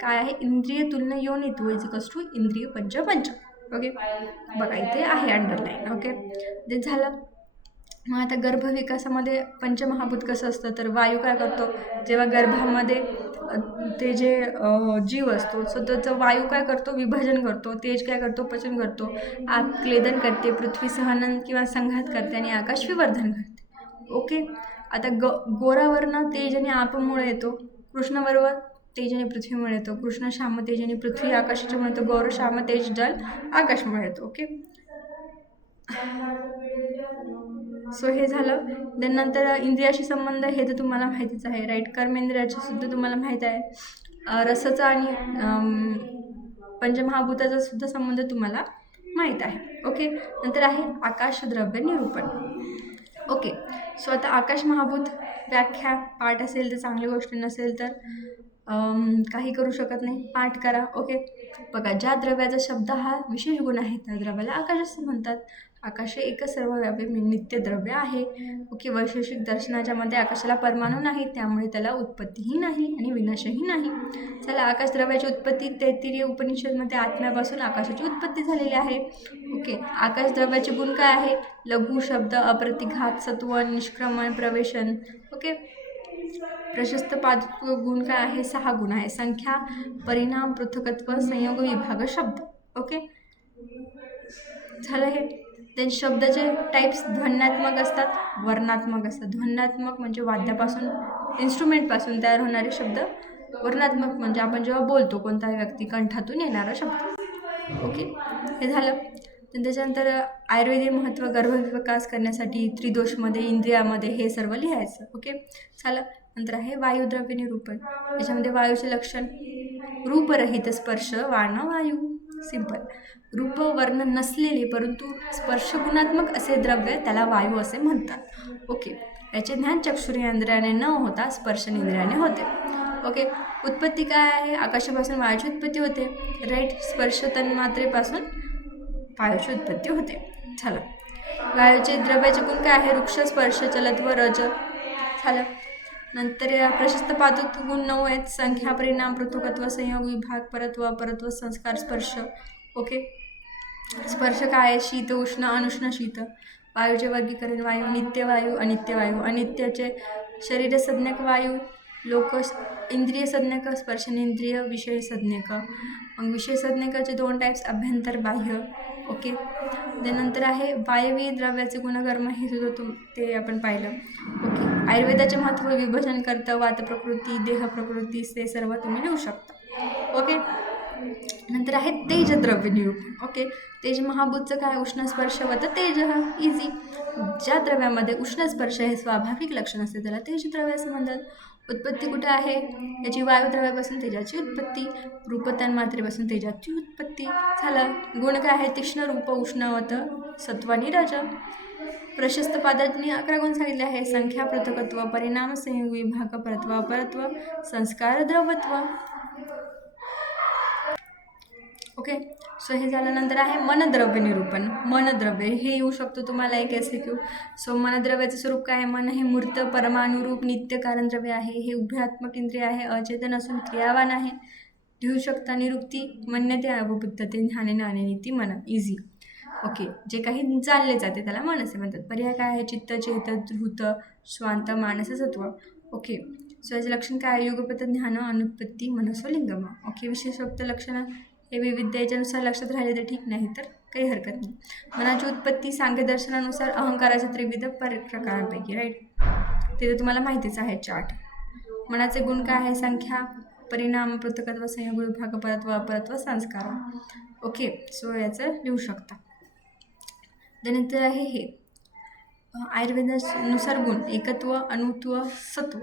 काय आहे? इंद्रिय तुल्य योनित्व इज इक्वल्स टू इंद्रिय पंच. ओके बघा इथे आहे अंडरलाईन. ओके ते झालं. मग आता गर्भविकासामध्ये पंचमहाभूत कसं असतं तर वायू काय करतो जेव्हा गर्भामध्ये ते जे जीव असतो सो त्याचं वायू काय करतो विभाजन करतो, तेज काय करतो पचन करतो, आप क्लेदन करते, पृथ्वी सहनन किंवा संघात करते आणि आकाश विवर्धन करते. ओके. आता गोरावर्ण तेज आणि आपमुळे येतो, कृष्णवर्व तेज आणि पृथ्वीमुळे येतो, कृष्ण श्याम तेज आणि पृथ्वी आकाशाच्यामुळे येतो, गौर श्याम तेज जल आकाशमुळे येतो. ओके. सो हे झालं. देन नंतर इंद्रियाशी संबंध हे तर तुम्हाला माहितीच आहे. राईट. कर्मेंद्रियाचे सुद्धा तुम्हाला माहीत आहे. रसाचा आणि पंचमहाभूताचा सुद्धा संबंध तुम्हाला माहीत आहे. ओके. नंतर आहे आकाशद्रव्य निरूपण. ओके. सो आता आकाश महाभूत व्याख्या पाठ असेल तर चांगली गोष्ट, नसेल तर काही करू शकत नाही, पाठ करा. ओके. बघा ज्या द्रव्याचा शब्द हा विशेष गुण आहे त्या द्रव्याला आकाश असे म्हणतात. आकाश हे एकच सर्वव्यापी नित्य द्रव्य आहे. ओके. वैशेषिक दर्शनाच्या मध्ये आकाशाला परमाणू नाही त्यामुळे त्याला उत्पत्तीही नाही आणि विनाशही नाही. चला. आकाश द्रव्याची उत्पत्ती तैत्तिरीय उपनिषदमध्ये आत्म्यापासून आकाशाची उत्पत्ती झालेली आहे. ओके. आकाश द्रव्याचे गुण काय आहे? लघु शब्द, अप्रतिघात, सत्व, निष्क्रमण, प्रवेशन. ओके. प्रशस्त पादुत्व गुण काय आहे? 6 गुण आहे. संख्या, परिणाम, पृथकत्व, संयोग, विभाग, शब्द. ओके झालं हे. देन शब्दाचे टाईप्स ध्वन्यात्मक असतात, वर्णात्मक असतात. ध्वन्यात्मक म्हणजे वाद्यापासून इन्स्ट्रुमेंटपासून तयार होणारे शब्द. वर्णात्मक म्हणजे आपण जेव्हा बोलतो कोणताही व्यक्ती कंठातून येणारा शब्द. ओके हे झालं. त्याच्यानंतर आयुर्वेदीय महत्त्व, गर्भविकास करण्यासाठी त्रिदोषमध्ये इंद्रियामध्ये हे सर्व लिहायचं. ओके झालं. नंतर आहे वायुद्रव्य निरूपण. याच्यामध्ये वायूचे लक्षण रूपरहित स्पर्श वाण वायू. सिंपल. रूप वर्ण नसलेले परंतु स्पर्श गुणात्मक असे द्रव्य त्याला वायू असे म्हणतात. ओके. याचे ज्ञान चक्षुरेंद्रियाने न होता स्पर्शनेंद्रियाने होते. ओके. उत्पत्ती काय आहे? आकाशापासून वायूची उत्पत्ती होते. राईट. स्पर्श तन्मात्रेपासून वायूची उत्पत्ती होते. झालं. वायूचे द्रव्याचे गुण काय आहे? वृक्ष, स्पर्श, चलत्व, रज. झालं. नंतर प्रशस्त पादुत्व गुण 9 आहेत. संख्या, परिणाम, पृथकत्व, संयोग, विभाग, परत्व, अपरत्व, संस्कार, स्पर्श. ओके. स्पर्श काय आहे? शीत, उष्ण, अनुष्ण, शीत. वायूचे वर्गीकरण वायू, नित्य वायू, अनित्य वायू. अनित्याचे शरीरसज्ञक वायू, लोक इंद्रिय संज्ञक, स्पर्शनेंद्रिय, विषय संज्ञक. मग विषय संज्ञकाचे 2 टाईप्स, अभ्यंतर, बाह्य. ओके. त्यानंतर आहे वायवीय द्रव्याचे गुणधर्म हे सुद्धा ते आपण पाहिलं. ओके. आयुर्वेदाचे महत्त्व विभाजन करतं वात प्रकृती, देह प्रकृती, ते सर्व तुम्ही लिहू शकता. ओके. नंतर आहे तेजद्रव्य निरूपण. ओके. तेज महाभूतचं काय, उष्णस्पर्शवत तेज. इझी. ज्या द्रव्यामध्ये उष्णस्पर्श हे स्वाभाविक लक्षण असते त्याला तेजद्रव्य असं म्हणतात. उत्पत्ती कुठे आहे, याची वायुद्रव्यापासून तेजाची उत्पत्ती, रूपतन मात्रेपासून तेजाची उत्पत्ती. झालं. गुण काय आहे, तीक्ष्ण, रूप, उष्णवत, सत्व आणि रज. प्रशस्त पादांनी 11 गुण सांगितले आहे. संख्या, पृथकत्व, परिणाम, संयोग, विभाग, परत्व, अपरत्व, संस्कार, द्रवत्व. ओके. सो हे झाल्यानंतर आहे मनद्रव्य निरूपण. मनद्रव्य हे येऊ शकतो तुम्हाला एक SQ. सो मनद्रव्याचं स्वरूप काय आहे, मन हे मूर्त परमाणुरूप नित्य कारणद्रव्य आहे. हे उभयात्मक इंद्रिय आहे, अचेतन असून क्रियावान आहे. लिहू शकता निरुक्ती, मन्यते, अवबुद्धते, ध्याने, नाने, नीती, मन. इझी. ओके. जे काही चालले जाते त्याला मन असे म्हणतात. पर्याय काय आहे, चित्त, चेत, धृत, स्वांत, मानस, सत्व. ओके. सो याचे लक्षण काय आहे, युगपत, ज्ञान, अनुत्पत्ती, मनसो, लिंगम. ओके. विशेषोक्त लक्षणं हे विविध याच्यानुसार लक्षात राहिले तर ठीक, नाही तर काही हरकत नाही. मनाची उत्पत्ती सांख्यदर्शनानुसार अहंकाराच्या त्रिविध प्रकारांपैकी. राईट. ते तर तुम्हाला माहितीच आहे चार्ट. मनाचे गुण काय आहे, संख्या, परिणाम, पृथकत्व, संयोग, विभाग, परत्व, अपरत्व, संस्कार. ओके. सो याचं लिहू शकता. त्यानंतर आहे हे आयुर्वेदानुसार गुण, एकत्व, अणुत्व, सत्व.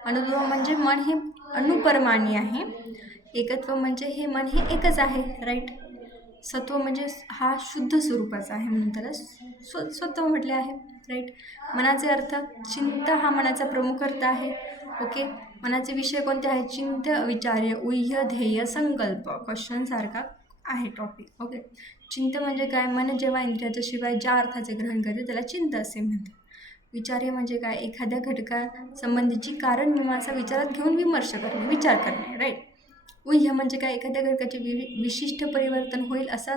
अणुत्व म्हणजे मन हे अणुपरमाणी आहे. एकत्व म्हणजे हे मन हे एकच आहे. राईट. सत्व म्हणजे हा शुद्ध स्वरूपाचा आहे म्हणून त्याला सत्व म्हटले आहे. राईट. मनाचे अर्थ, चिंता हा मनाचा प्रमुख अर्थ आहे. ओके. मनाचे विषय कोणते आहेत, चिंत, विचार्य, उह्य, ध्येय, संकल्प. क्वेश्चन सारखा आहे टॉपिक. ओके. चिंत म्हणजे काय, मन जेव्हा इंद्रियाच्या शिवाय ज्या अर्थाचे ग्रहण करते त्याला चिंत असे म्हणतात. विचार्य म्हणजे काय, एखाद्या घटकासंबंधीची कारण मीमांसा विचारात घेऊन विमर्श करणे, विचार करणे. राईट. उह्य म्हणजे काय, एखाद्या घटकाचे विशिष्ट परिवर्तन होईल असा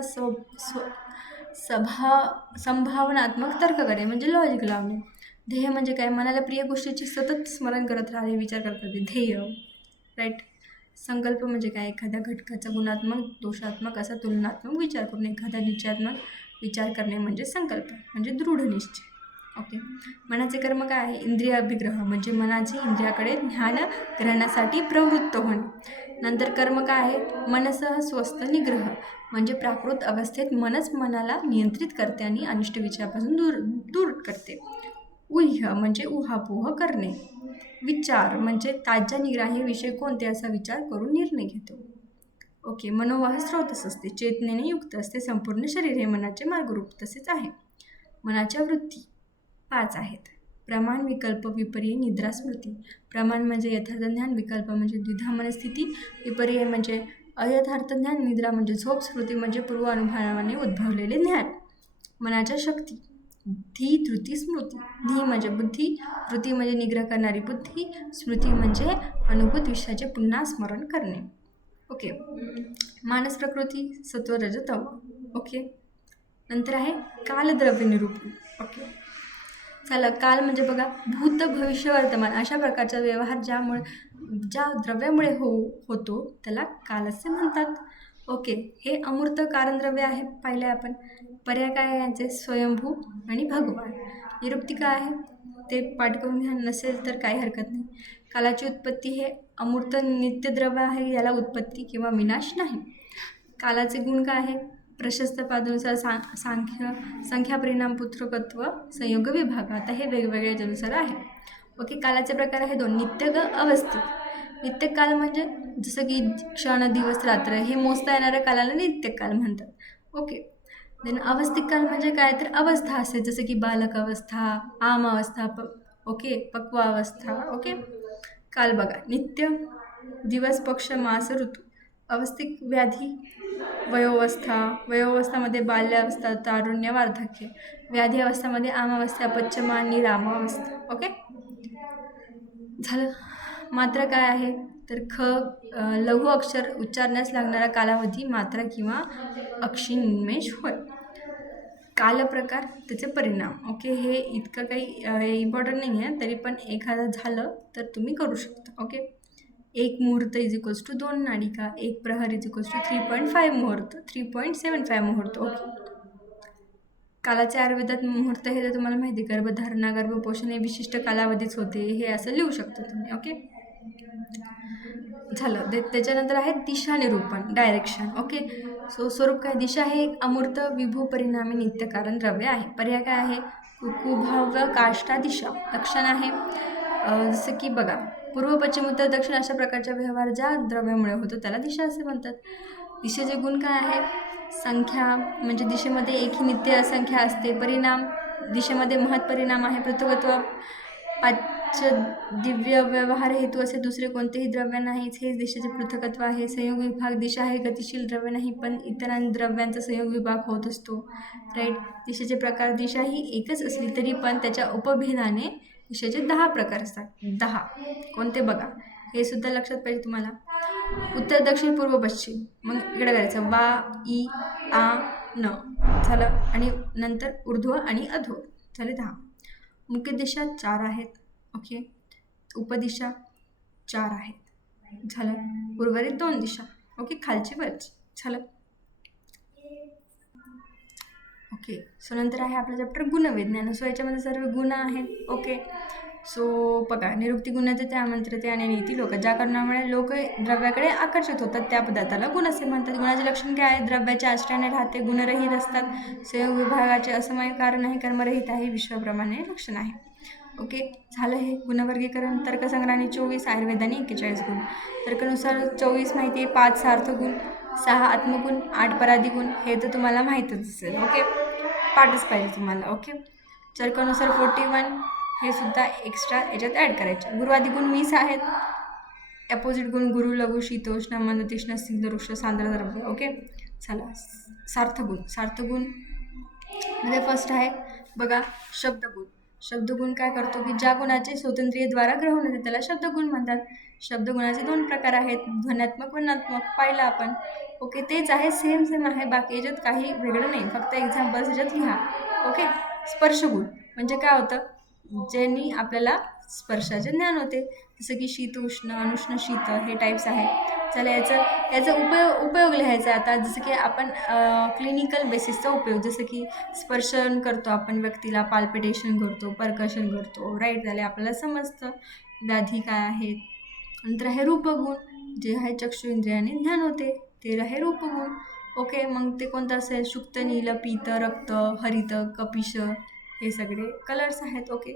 संभावनात्मक तर्क करणे म्हणजे लॉजिक लावणे. ध्येय म्हणजे काय, मनाला प्रिय गोष्टीची सतत स्मरण करत राहणे, विचार करत राहणे, ध्येय. राईट. संकल्प म्हणजे काय, एखाद्या घटकाचा गुणात्मक, दोषात्मक असा तुलनात्मक विचार करून एखादा निश्चयात्मक विचार करणे म्हणजे संकल्प, म्हणजे दृढ निश्चय. ओके. मनाचे कर्म काय आहे, इंद्रिय अभिग्रह म्हणजे मनाचे इंद्रियाकडे ध्यान ग्रहणासाठी प्रवृत्त होणे. नंतर कर्म काय आहे, मनसह स्वस्थ निग्रह म्हणजे प्राकृत अवस्थेत मनच मनाला नियंत्रित करते आणि अनिष्ट विचारापासून दूर करते. उह्य म्हणजे उहापोह करणे. विचार म्हणजे ताज्या निग्राही विषय कोणते असा विचार करून निर्णय घेतो. ओके. मनोवाह स्रोतच असते, चेतनेने युक्त असते. संपूर्ण शरीर हे मनाचे मार्गरूप तसेच आहे. मनाच्या वृत्ती 5 आहेत. प्रमाण, विकल्प, विपर्य, निद्रा, स्मृती. प्रमाण म्हणजे यथार्थ ज्ञान, विकल्प म्हणजे द्विधा मनस्थिती, विपर्य म्हणजे अयथार्थ ज्ञान, निद्रा म्हणजे झोप, स्मृती म्हणजे पूर्व अनुभवाने उद्भवलेले ज्ञान. मनाच्या शक्ती, धी, धृती, स्मृती. धी म्हणजे बुद्धी, धृती म्हणजे निग्रह करणारी बुद्धी, स्मृती म्हणजे अनुभूत विषयाचे पुन्हा स्मरण करणे. ओके. मानस प्रकृती, सत्व, रज, तम. ओके. नंतर आहे कालद्रव्य निरूपण. ओके. चला. काल म्हणजे बघा, भूत, भविष्य, वर्तमान अशा प्रकारचा व्यवहार ज्या द्रव्यामुळे होतो त्याला काल असे म्हणतात. ओके. हे अमूर्त कारणद्रव्य आहे, पाहिले आपण. पर्याय काय आहे यांचे, स्वयंभू आणि भगवान. निरुक्ती काय आहे ते पाठ करून घ्या, नसेल तर काही हरकत नाही. कालाची उत्पत्ती हे अमूर्त नित्यद्रव्य आहे, याला उत्पत्ती किंवा विनाश नाही. कालाचे गुण काय आहे, प्रशस्त पादानुसार संख्या, परिणाम, पुत्रकत्व, संयोग, विभाग. आता हे वेगवेगळे याच्यानुसार आहे. ओके. कालाचे प्रकार आहे 2, नित्य ग अवस्थित. नित्य काल म्हणजे जसं की क्षण, दिवस, रात्र हे मोजता येणाऱ्या कालाला नित्य काल म्हणतात. ओके. देन अवस्थित काल म्हणजे काय, तर अवस्था असते, जसं की बालक अवस्था, आम अवस्था, ओके, पक्व अवस्था. ओके. काल बघा, नित्य, दिवस, पक्ष, मास, ऋतू. अवस्थित व्याधी, वयोवस्थामध्ये बाल्यावस्था, तारुण्य, वार्धक्य. व्याधी अवस्थामध्ये आमावस्था, अपच्यम आणि रामावस्था. ओके. झालं. मात्रा काय आहे, तर लघु अक्षर उच्चारण्यास लागणारा कालावधी मात्रा किंवा अक्षिनिमेष होय. कालप्रकार, त्याचे परिणाम. ओके. हे इतकं काही इम्पॉर्टंट नाही आहे, तरी पण एखादं झालं तर तुम्ही करू शकता. ओके. 1 मुहूर्त = 2 नाडिका, 1 प्रहर = 3.5 मुहूर्त, 3.75 मुहूर्त. ओके. कालाचे आयुर्वेदात मुहूर्त हे तर तुम्हाला माहिती आहे, गर्भधारणा गर्भपोषण हे विशिष्ट कालावधीच होते, हे असं लिहू शकतो तुम्ही. ओके, झालं. त्याच्यानंतर आहे दिशा निरूपण, डायरेक्शन. ओके, सो स्वरूप काय, दिशा हे एक अमूर्त विभू परिणामी नित्यकारण द्रव्य आहे. पर्याय काय आहे, कुकुभाव्य काष्ठा दिशा. लक्षण आहे जसं की बघा, पूर्व पश्चिम उत्तर दक्षिण अशा प्रकारच्या व्यवहार ज्या द्रव्यामुळे होतो त्याला दिशा असे म्हणतात. दिशेचे गुण काय आहे, संख्या म्हणजे दिशेमध्ये एकही नित्य असंख्या असते. परिणाम, दिशेमध्ये महत् परिणाम आहे. पृथकत्व, पाच्य दिव्य व्यवहार हेतू असे दुसरे कोणतेही द्रव्य नाहीच, हेच दिशेचे पृथकत्व आहे. संयोग विभाग, दिशा हे गतिशील द्रव्य नाही पण इतर द्रव्यांचा संयोग विभाग होत असतो. राईट. दिशेचे प्रकार, दिशा ही एकच असली तरी पण त्याच्या उपभेदाने दिशेचे 10 प्रकार असतात. 10 कोणते बघा, हे सुद्धा लक्षात पाहिजे तुम्हाला. उत्तर दक्षिण पूर्व पश्चिम, मग इकडे करायचं वा ई आ न झालं, आणि नंतर ऊर्ध्व आणि अधो झाले 10. मुख्य दिशा 4 आहेत. ओके, उपदिशा 4 आहेत. झालं. उर्वरित 2 दिशा. ओके, खालची वरची. झालं. ओके, सो नंतर आहे आपलं चॅप्टर गुणविज्ञान. सो याच्यामध्ये सर्व गुण आहेत. ओके, सो बघा, निरुक्ती गुणाचे ते आमंत्रिते आणि नीती लोक, ज्या कारणामुळे लोक द्रव्याकडे आकर्षित होतात त्या पदार्थाला गुण असे म्हणतात. गुणाचे लक्षण काय आहे, द्रव्याच्या आश्रयाने राहते, गुणरहित असतात, संयोग विभागाचे असमय कारण आहे, कर्मरहित आहे, विश्वाप्रमाणे लक्षण आहे. ओके, झालं हे गुणवर्गीकरण. तर्कसंग्रहाने 24, आयुर्वेदाने 41 गुण. तर्कनुसार 24 माहिती आहे, 5 सार्थ गुण, 6 आत्मगुण, 8 पराधी गुण, हे तर तुम्हाला माहीतच असेल. ओके, पाठच पाहिजे तुम्हाला. ओके, तर्कनुसार 41 हे सुद्धा एक्स्ट्रा याच्यात ॲड करायचे. गुरुवादी गुण 20 आहेत. अपोजिट गुण गुरु, लघु, शीतोष्ण, मंद, तीक्ष्ण, स्निग्ध, रुक्ष, सांद्र, द्रव्य. ओके, चला. सार्थगुण. सार्थगुण मध्ये फर्स्ट आहे बघा शब्दगुण. शब्दगुण काय करतो की ज्या गुणाचे स्वतंत्र्यद्वारा ग्रहण होते त्याला शब्दगुण म्हणतात. शब्दगुणाचे 2 प्रकार आहेत, ध्वन्यात्मक, वर्णात्मक. पाहिलं आपण. ओके, तेच आहे, सेम आहे, बाकी याच्यात काही वेगळं नाही, फक्त एक्झाम्पल्स याच्यात लिहा. ओके, स्पर्शगुण म्हणजे काय होतं, ज्यांनी आपल्याला स्पर्शाचे ज्ञान होते, जसं की शीत, उष्ण, अनुष्ण, शीत हे टाईप्स आहेत. चला, याचा उपयोग लिहायचा आता. जसं की आपण क्लिनिकल बेसिसचा उपयोग, जसं की स्पर्शन करतो आपण व्यक्तीला, पाल्पिटेशन करतो, परकशन करतो. राईट, झाले आपल्याला समजतं व्याधी काय आहेत. नंतर आहे रूपगुण, जे आहे चक्षु इंद्रियाने ज्ञान होते, ते आहे रूपगुण. ओके, मग ते कोणतं असेल, शुक्त, नील, पीत, रक्त, हरित, कपिश, हे सगळे कलर्स आहेत. ओके,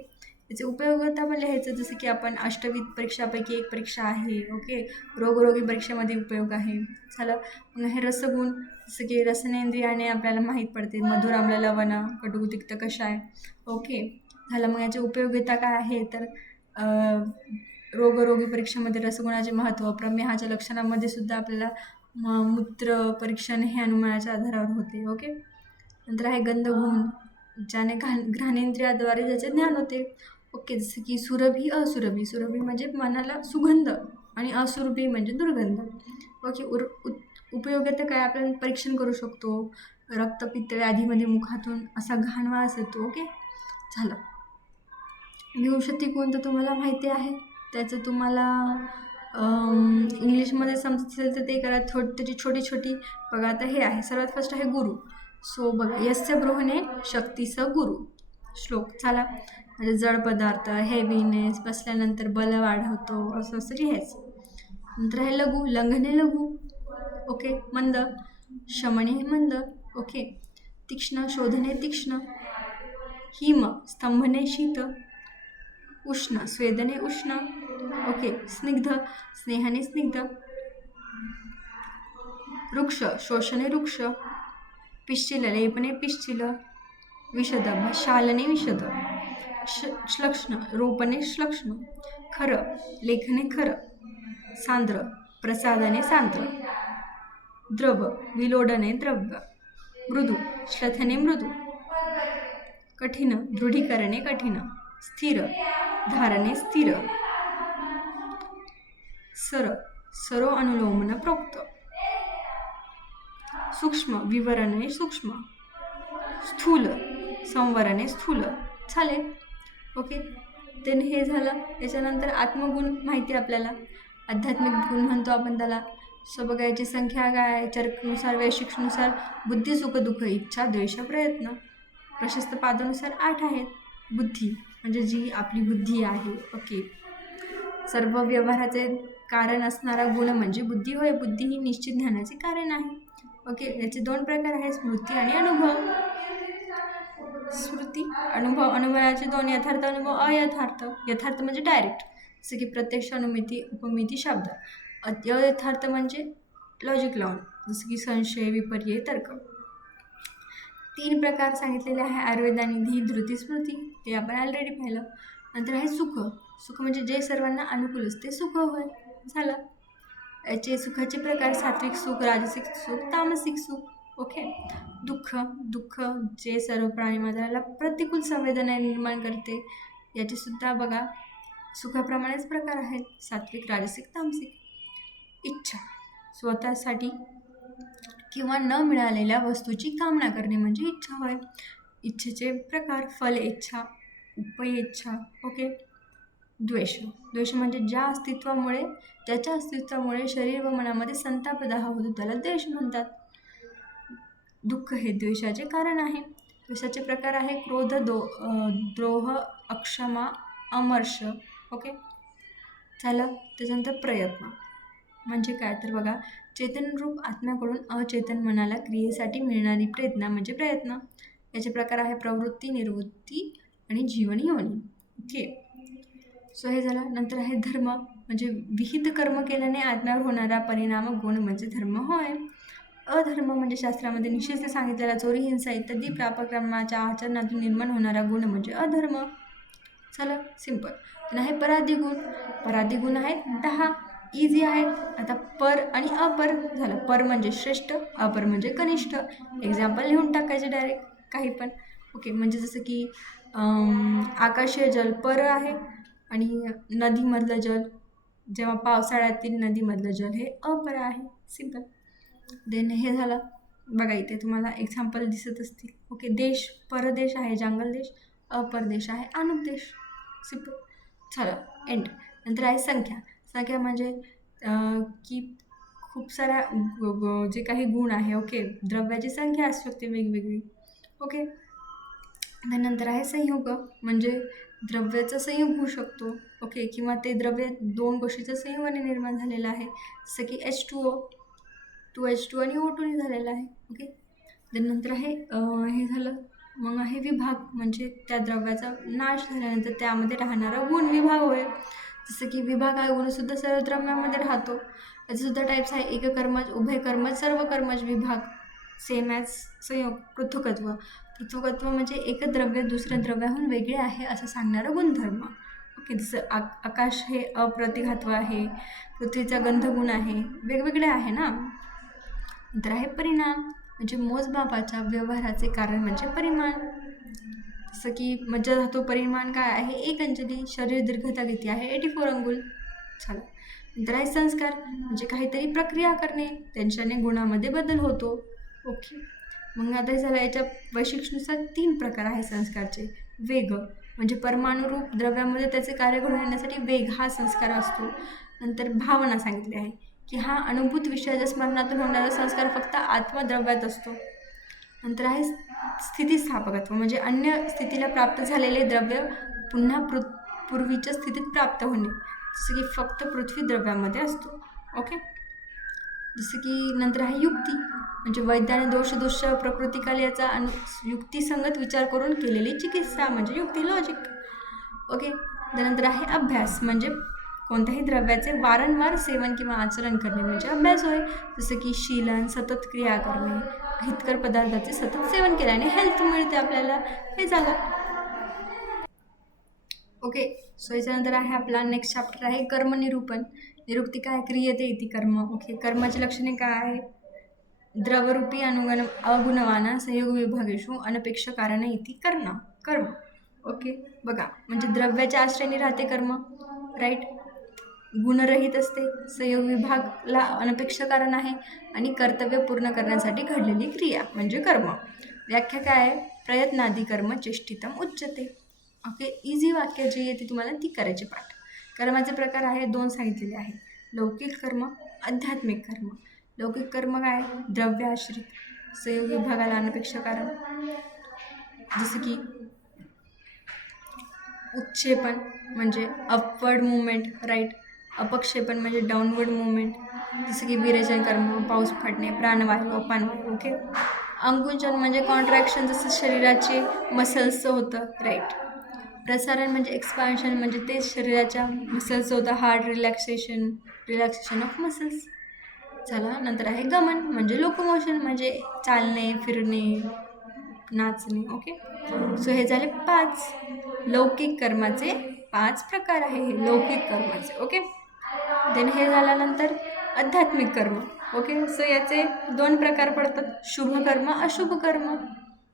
याचे उपयोगिता पण लिहायचं, जसं की आपण अष्टविध परीक्षापैकी एक परीक्षा आहे. ओके, रोगरोगी परीक्षेमध्ये उपयोग आहे. झालं. मग हे रसगुण, जसं की रसनेंद्रियाने आपल्याला माहीत पडते, मधुर, आम्ल, लवण, कटु, तिक्त, कषाय. ओके, झालं. मग याची उपयोगिता काय आहे तर रोगरोगी परीक्षेमध्ये रसगुणाचे महत्त्व, प्रमेहाच्या लक्षणामध्ये सुद्धा आपल्याला मूत्र परीक्षण हे अनुमानाच्या आधारावर होते. ओके, नंतर आहे गंधगुण, ज्याने घ्राणेंद्रियाद्वारे ज्याचे ज्ञान होते. ओके, जसं की सुरभी, असुरभी. सुरभी म्हणजे मनाला सुगंध आणि असुरभी म्हणजे दुर्गंध. ओके, उपयोगिता काय, आपण परीक्षण करू शकतो, रक्तपित्त व्याधीमध्ये मुखातून असा घाण वास येतो. ओके, झालं. विंशती गुण तर तुम्हाला माहिती आहे, त्याचं तुम्हाला इंग्लिशमध्ये समजत असेल तर ते करा. त्याची छोटी छोटी बघा. आता हे आहे, सर्वात फर्स्ट आहे गुरु. सो बघा, यस्य बृहणे शक्तीस गुरु. श्लोक झाला. म्हणजे जड पदार्थ, हेवीनेस, बसल्यानंतर बल वाढवतो, असं लिहायचं. नंतर आहे लघु, लंघने लघु. ओके, मंद, शमने मंद. ओके, तीक्ष्ण, शोधने तीक्ष्ण. हिम, स्तंभने शीत. उष्ण, स्वेदने उष्ण. ओके, स्निग्ध, स्नेहाने स्निग्ध. वृक्ष, शोषणे वृक्ष. पिश्चिल, लेपने पिश्चिल. विशद, शालने विशद. श्लक्ष्ण, रोपणे श्लक्ष्ण. खर, लेखने खर. सांद्र, प्रसादने सांद्र. द्रव, विलोडने द्रव्य. मृदू, श्लथने मृदू. कठीण, दृढीकरणे कठीण. स्थिर, धारणे स्थिर. सरो, अनुलोमन प्रोक्त. सूक्ष्म, विवरणे सूक्ष्म. स्थूल, संवरणे स्थूल. चालेल. ओके, देन हे झालं. याच्यानंतर आत्मगुण माहिती आपल्याला, आध्यात्मिक गुण म्हणतो आपण त्याला. सो बघा, याची संख्या काय, चरकनुसार, वैशिष्ट्यानुसार, बुद्धी, सुख, दुःख, इच्छा, द्वेष, प्रयत्न. प्रशस्त पादानुसार 8 आहेत. बुद्धी म्हणजे जी आपली बुद्धी आहे. ओके, सर्व व्यवहाराचे कारण असणारा गुण म्हणजे बुद्धी होय. बुद्धी ही निश्चित ज्ञानाचे कारण आहे. ओके, याचे 2 प्रकार आहेत, स्मृती आणि अनुभव. स्मृती अनुभव, अनुभवाचे 2, यथार्थ अनुभव, अयथार्थ. यथार्थ म्हणजे डायरेक्ट, जसं की प्रत्यक्ष, अनुमिती, उपमिती, शब्द. अयथार्थ म्हणजे लॉजिक लावून, जसं की संशय, विपर्य, तर्क. 3 प्रकार सांगितलेले आहे आयुर्वेदाने, धृती, स्मृती, ते आपण ऑलरेडी पाहिलं. नंतर आहे सुख. सुख म्हणजे जे सर्वांना अनुकूल असते सुख होय. झालं. याचे सुखाचे प्रकार सात्विक सुख, राजसिक सुख, तामसिक सुख. ओके. दुःख. दुःख जे सर्व प्राणीमात्राला प्रतिकूल संवेदना निर्माण करते. याचे सुद्धा बघा सुखाप्रमाणेच प्रकार आहेत, सात्विक, राजसिक, तामसिक. इच्छा, स्वतःसाठी किंवा न मिळालेल्या वस्तूची कामना करणे म्हणजे इच्छा होय. इच्छेचे प्रकार फल इच्छा, उपइच्छा. ओके. द्वेष. द्वेष म्हणजे ज्याच्या अस्तित्वामुळे शरीर व मनामध्ये संताप दाह होतो त्याला द्वेष म्हणतात. दुःख हे द्वेषाचे कारण आहे. द्वेषाचे प्रकार आहे क्रोध, द्रोह, अक्षमा, अमर्ष. ओके, झालं. त्याच्यानंतर प्रयत्न म्हणजे काय तर बघा, चेतनरूप आत्म्याकडून अचेतन मनाला क्रियेसाठी मिळणारी प्रेरणा म्हणजे प्रयत्न. याचे प्रकार आहे प्रवृत्ती, निवृत्ती आणि जीवन योनी. ओके, सो हे झालं. नंतर आहे धर्म म्हणजे विहित कर्म केल्याने आत्म्यावर होणारा परिणाम गुण म्हणजे धर्म होय. अधर्म म्हणजे शास्त्रामध्ये निषिद्ध सांगितलेला चोरी, हिंसा इत्यादी पापकर्माच्या आचरणातून निर्माण होणारा गुण म्हणजे अधर्म. झालं, सिंपल. आणि आहे पराधी गुण. पराधी गुण आहेत 10, इझी आहेत. आता पर आणि अपर झालं. पर म्हणजे श्रेष्ठ, अपर म्हणजे कनिष्ठ. एक्झाम्पल लिहून टाकायचे डायरेक्ट काही पण. ओके, म्हणजे जसं की आकाशीय जल पर आहे आणि नदीमधलं जल, जेव्हा पावसाळ्यातील नदीमधलं जल हे अपर आहे. सिंपल. देन हे झालं. बघा इथे तुम्हाला एक्झाम्पल दिसत असतील. ओके, देश परदेश आहे जंगल देश, अपरदेश आहे अनुप देश. सिंपल. झालं, एंड. नंतर आहे संख्या. संख्या म्हणजे की खूप साऱ्या जे काही गुण आहे. ओके, द्रव्याची संख्या असू शकते वेगवेगळी. ओके, त्यानंतर आहे संयोग म्हणजे द्रव्याचा संयोग होऊ शकतो. ओके, किंवा ते द्रव्य 2 गोष्टीच्या संयोगाने निर्माण झालेलं आहे, जसं की H2O, 2H2 आणि O2 झालेलं आहे. ओके, त्यानंतर आहे हे झालं. मग आहे विभाग म्हणजे त्या द्रव्याचा नाश झाल्यानंतर त्यामध्ये राहणारा गुण विभाग होय. जसं की विभाग हा गुणसुद्धा सर्व द्रव्यामध्ये राहतो. याचेसुद्धा टाईप्स आहे एककर्मज, उभयकर्मज, सर्वकर्मज. विभाग सेम ॲज संयोग. पृथुकत्व. पृथुकत्व म्हणजे एक द्रव्य दुसऱ्या द्रव्याहून वेगळे आहे असं सांगणारा गुणधर्म. ओके, जसं आकाश हे अप्रतिघात्व आहे, पृथ्वीचा गंधगुण आहे, वेगवेगळे आहे ना. नंतर आहे परिणाम म्हणजे मोजमापाच्या व्यवहाराचे कारण म्हणजे परिमाण. जसं की मज्जा धातू परिमाण काय आहे 1 अंजली, शरीर दीर्घता किती आहे 84 अंगुल. झालं. नंतर आहे संस्कार म्हणजे काहीतरी प्रक्रिया करणे, त्यांच्याने गुणामध्ये बदल होतो. ओके, मग आता हे झालं. याच्या वैशिष्ट्यानुसार 3 प्रकार आहे संस्कारचे. वेग म्हणजे परमाणुरूप द्रव्यामध्ये त्याचे कार्य घडून येण्यासाठी वेग हा संस्कार असतो. नंतर भावना सांगितली आहे की हा अनुभूत विषयाच्या स्मरणातून होणारा संस्कार फक्त आत्मद्रव्यात असतो. नंतर आहे स्थितिस्थापकत्व म्हणजे अन्य स्थितीला प्राप्त झालेले द्रव्य पुन्हा पूर्वीच्या स्थितीत प्राप्त होणे, जसं की फक्त पृथ्वी द्रव्यामध्ये असतो. ओके, जसं की नंतर आहे युक्ती म्हणजे वैद्याने दोष प्रकृतिकाल याचा युक्तिसंगत विचार करून केलेली चिकित्सा म्हणजे युक्ती, लॉजिक. ओके, त्यानंतर आहे अभ्यास म्हणजे कोणत्याही द्रव्याचे वारंवार सेवन किंवा आचरण करणे म्हणजे अभ्यास होय. जसं की शीलन, सतत क्रिया करणे, हितकर पदार्थाचे सतत सेवन केल्याने हेल्थ मिळते आपल्याला. हे झालं. ओके, सो याच्यानंतर आहे आपला नेक्स्ट चॅप्टर आहे कर्मनिरूपण. निरुक्ती काय, क्रियते इति कर्म. ओके, कर्माची लक्षणे काय आहे, द्रवरूपी अगुणवाना संयोग विभागेषु अनपेक्ष कारण इति कर्म. ओके, बघा म्हणजे द्रव्याच्या आश्रयाने राहते कर्म, राईट. गुणरहित असते, संयोग विभागला अनपेक्ष कारण आहे आणि कर्तव्य पूर्ण करण्यासाठी घडलेली क्रिया म्हणजे कर्म. व्याख्या काय आहे, प्रयत्नादी कर्म चेष्टितम उच्यते. ओके, इझी वाक्य जी आहे ती तुम्हाला ती करायची पाठ. कर्माचे प्रकार आहे 2 सांगितलेले आहेत, लौकिक कर्म, आध्यात्मिक कर्म. लौकिक कर्म काय, द्रव्य आश्रित, संयोग विभागाला अनपेक्ष कारण. जसं की उत्क्षेपण म्हणजे अपवर्ड मुवमेंट, राईट. अपक्षेपण म्हणजे डाऊनवर्ड मुवमेंट, जसं की विरेचन कर्म, पाऊस पडणे, प्राणवायू, अपानवायू. ओके. अंकुंचन म्हणजे कॉन्ट्रॅक्शन, जसं शरीराचे मसल्सचं होतं, राईट. प्रसारण म्हणजे एक्सपान्शन, म्हणजे ते शरीराच्या मसल्सचं होतं, हार्ट रिलॅक्सेशन ऑफ मसल्स. झाला. नंतर आहे गमन म्हणजे लोकोमोशन, म्हणजे चालणे, फिरणे, नाचणे. ओके. सो हे झाले 5 लौकिक कर्माचे 5 प्रकार आहे, हे लौकिक कर्माचे. ओके. देन हे झाल्यानंतर आध्यात्मिक कर्म. ओके. सो याचे 2 प्रकार पडतात, शुभ कर्म, अशुभ कर्म.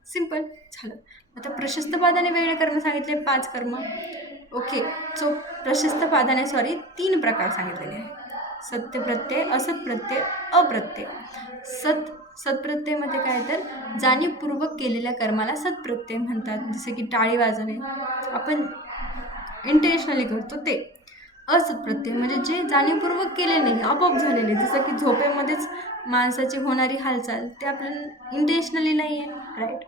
सिंपल झालं. आता प्रशस्त पादाने वेगळे कर्म सांगितले, 5 कर्म. ओके. सो प्रशस्त पादाने 3 प्रकार सांगितलेले आहे, सत्यप्रत्यय, असत्प्रत्यय, अप्रत्यय. सत्प्रत्ययमध्ये काय तर जाणीवपूर्वक केलेल्या कर्माला सत्प्रत्यय म्हणतात, जसे की टाळी वाजवणे आपण इंटेन्शनली करतो ते. असत्प्रत्यय म्हणजे जे जाणीवपूर्वक केले नाही, आपोआप झालेले, जसं की झोपेमध्येच माणसाची होणारी हालचाल, ते आपल्याला इंटेन्शनली नाही आहे, राईट.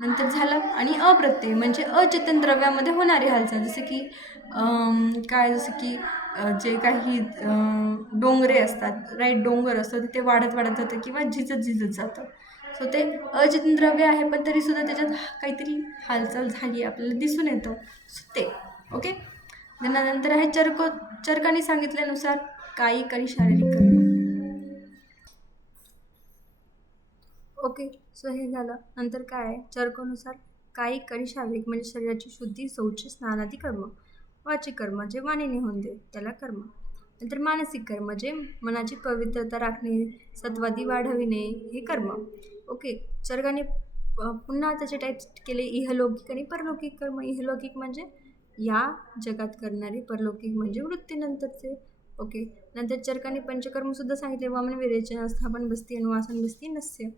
नंतर झालं. आणि अप्रत्यय म्हणजे अचेतन द्रव्यामध्ये होणारी हालचाल, जसं की जसं की जे काही डोंगरे असतात, राईट, डोंगर असतं ते वाढत जातं किंवा झिजत जातं. सो ते अचेतन द्रव्य आहे, पण तरीसुद्धा त्याच्यात काहीतरी हालचाल झाली आपल्याला दिसून येतं, सो ते. ओके. नंतर आहे चरकाने सांगितल्यानुसार कायिक आणि शारीरिक कर्म. ओके. सो हे झालं. नंतर काय आहे, चरकानुसार कायिक आणि शारीरिक म्हणजे शरीराची शुद्धी, शौच, स्नानादी कर्म. वाचिक कर्म जे वाणीने होऊन दे त्याला कर्म. नंतर मानसिक कर्म जे मनाची पवित्रता राखणे, सत्वादी वाढविणे, हे कर्म. ओके. चरकाने पुन्हा त्याचे टाईप्स केले, इहलौकिक आणि परलौकिक कर्म. इहलौकिक म्हणजे या जगात करणारे, परलौकिक म्हणजे वृत्तीनंतरचे. ओके. नंतर चरकाने पंचकर्मसुद्धा सांगितले, वामन, विरेचन, स्थापन, बस्ती, अनुवासन, बस्ती, नस्य.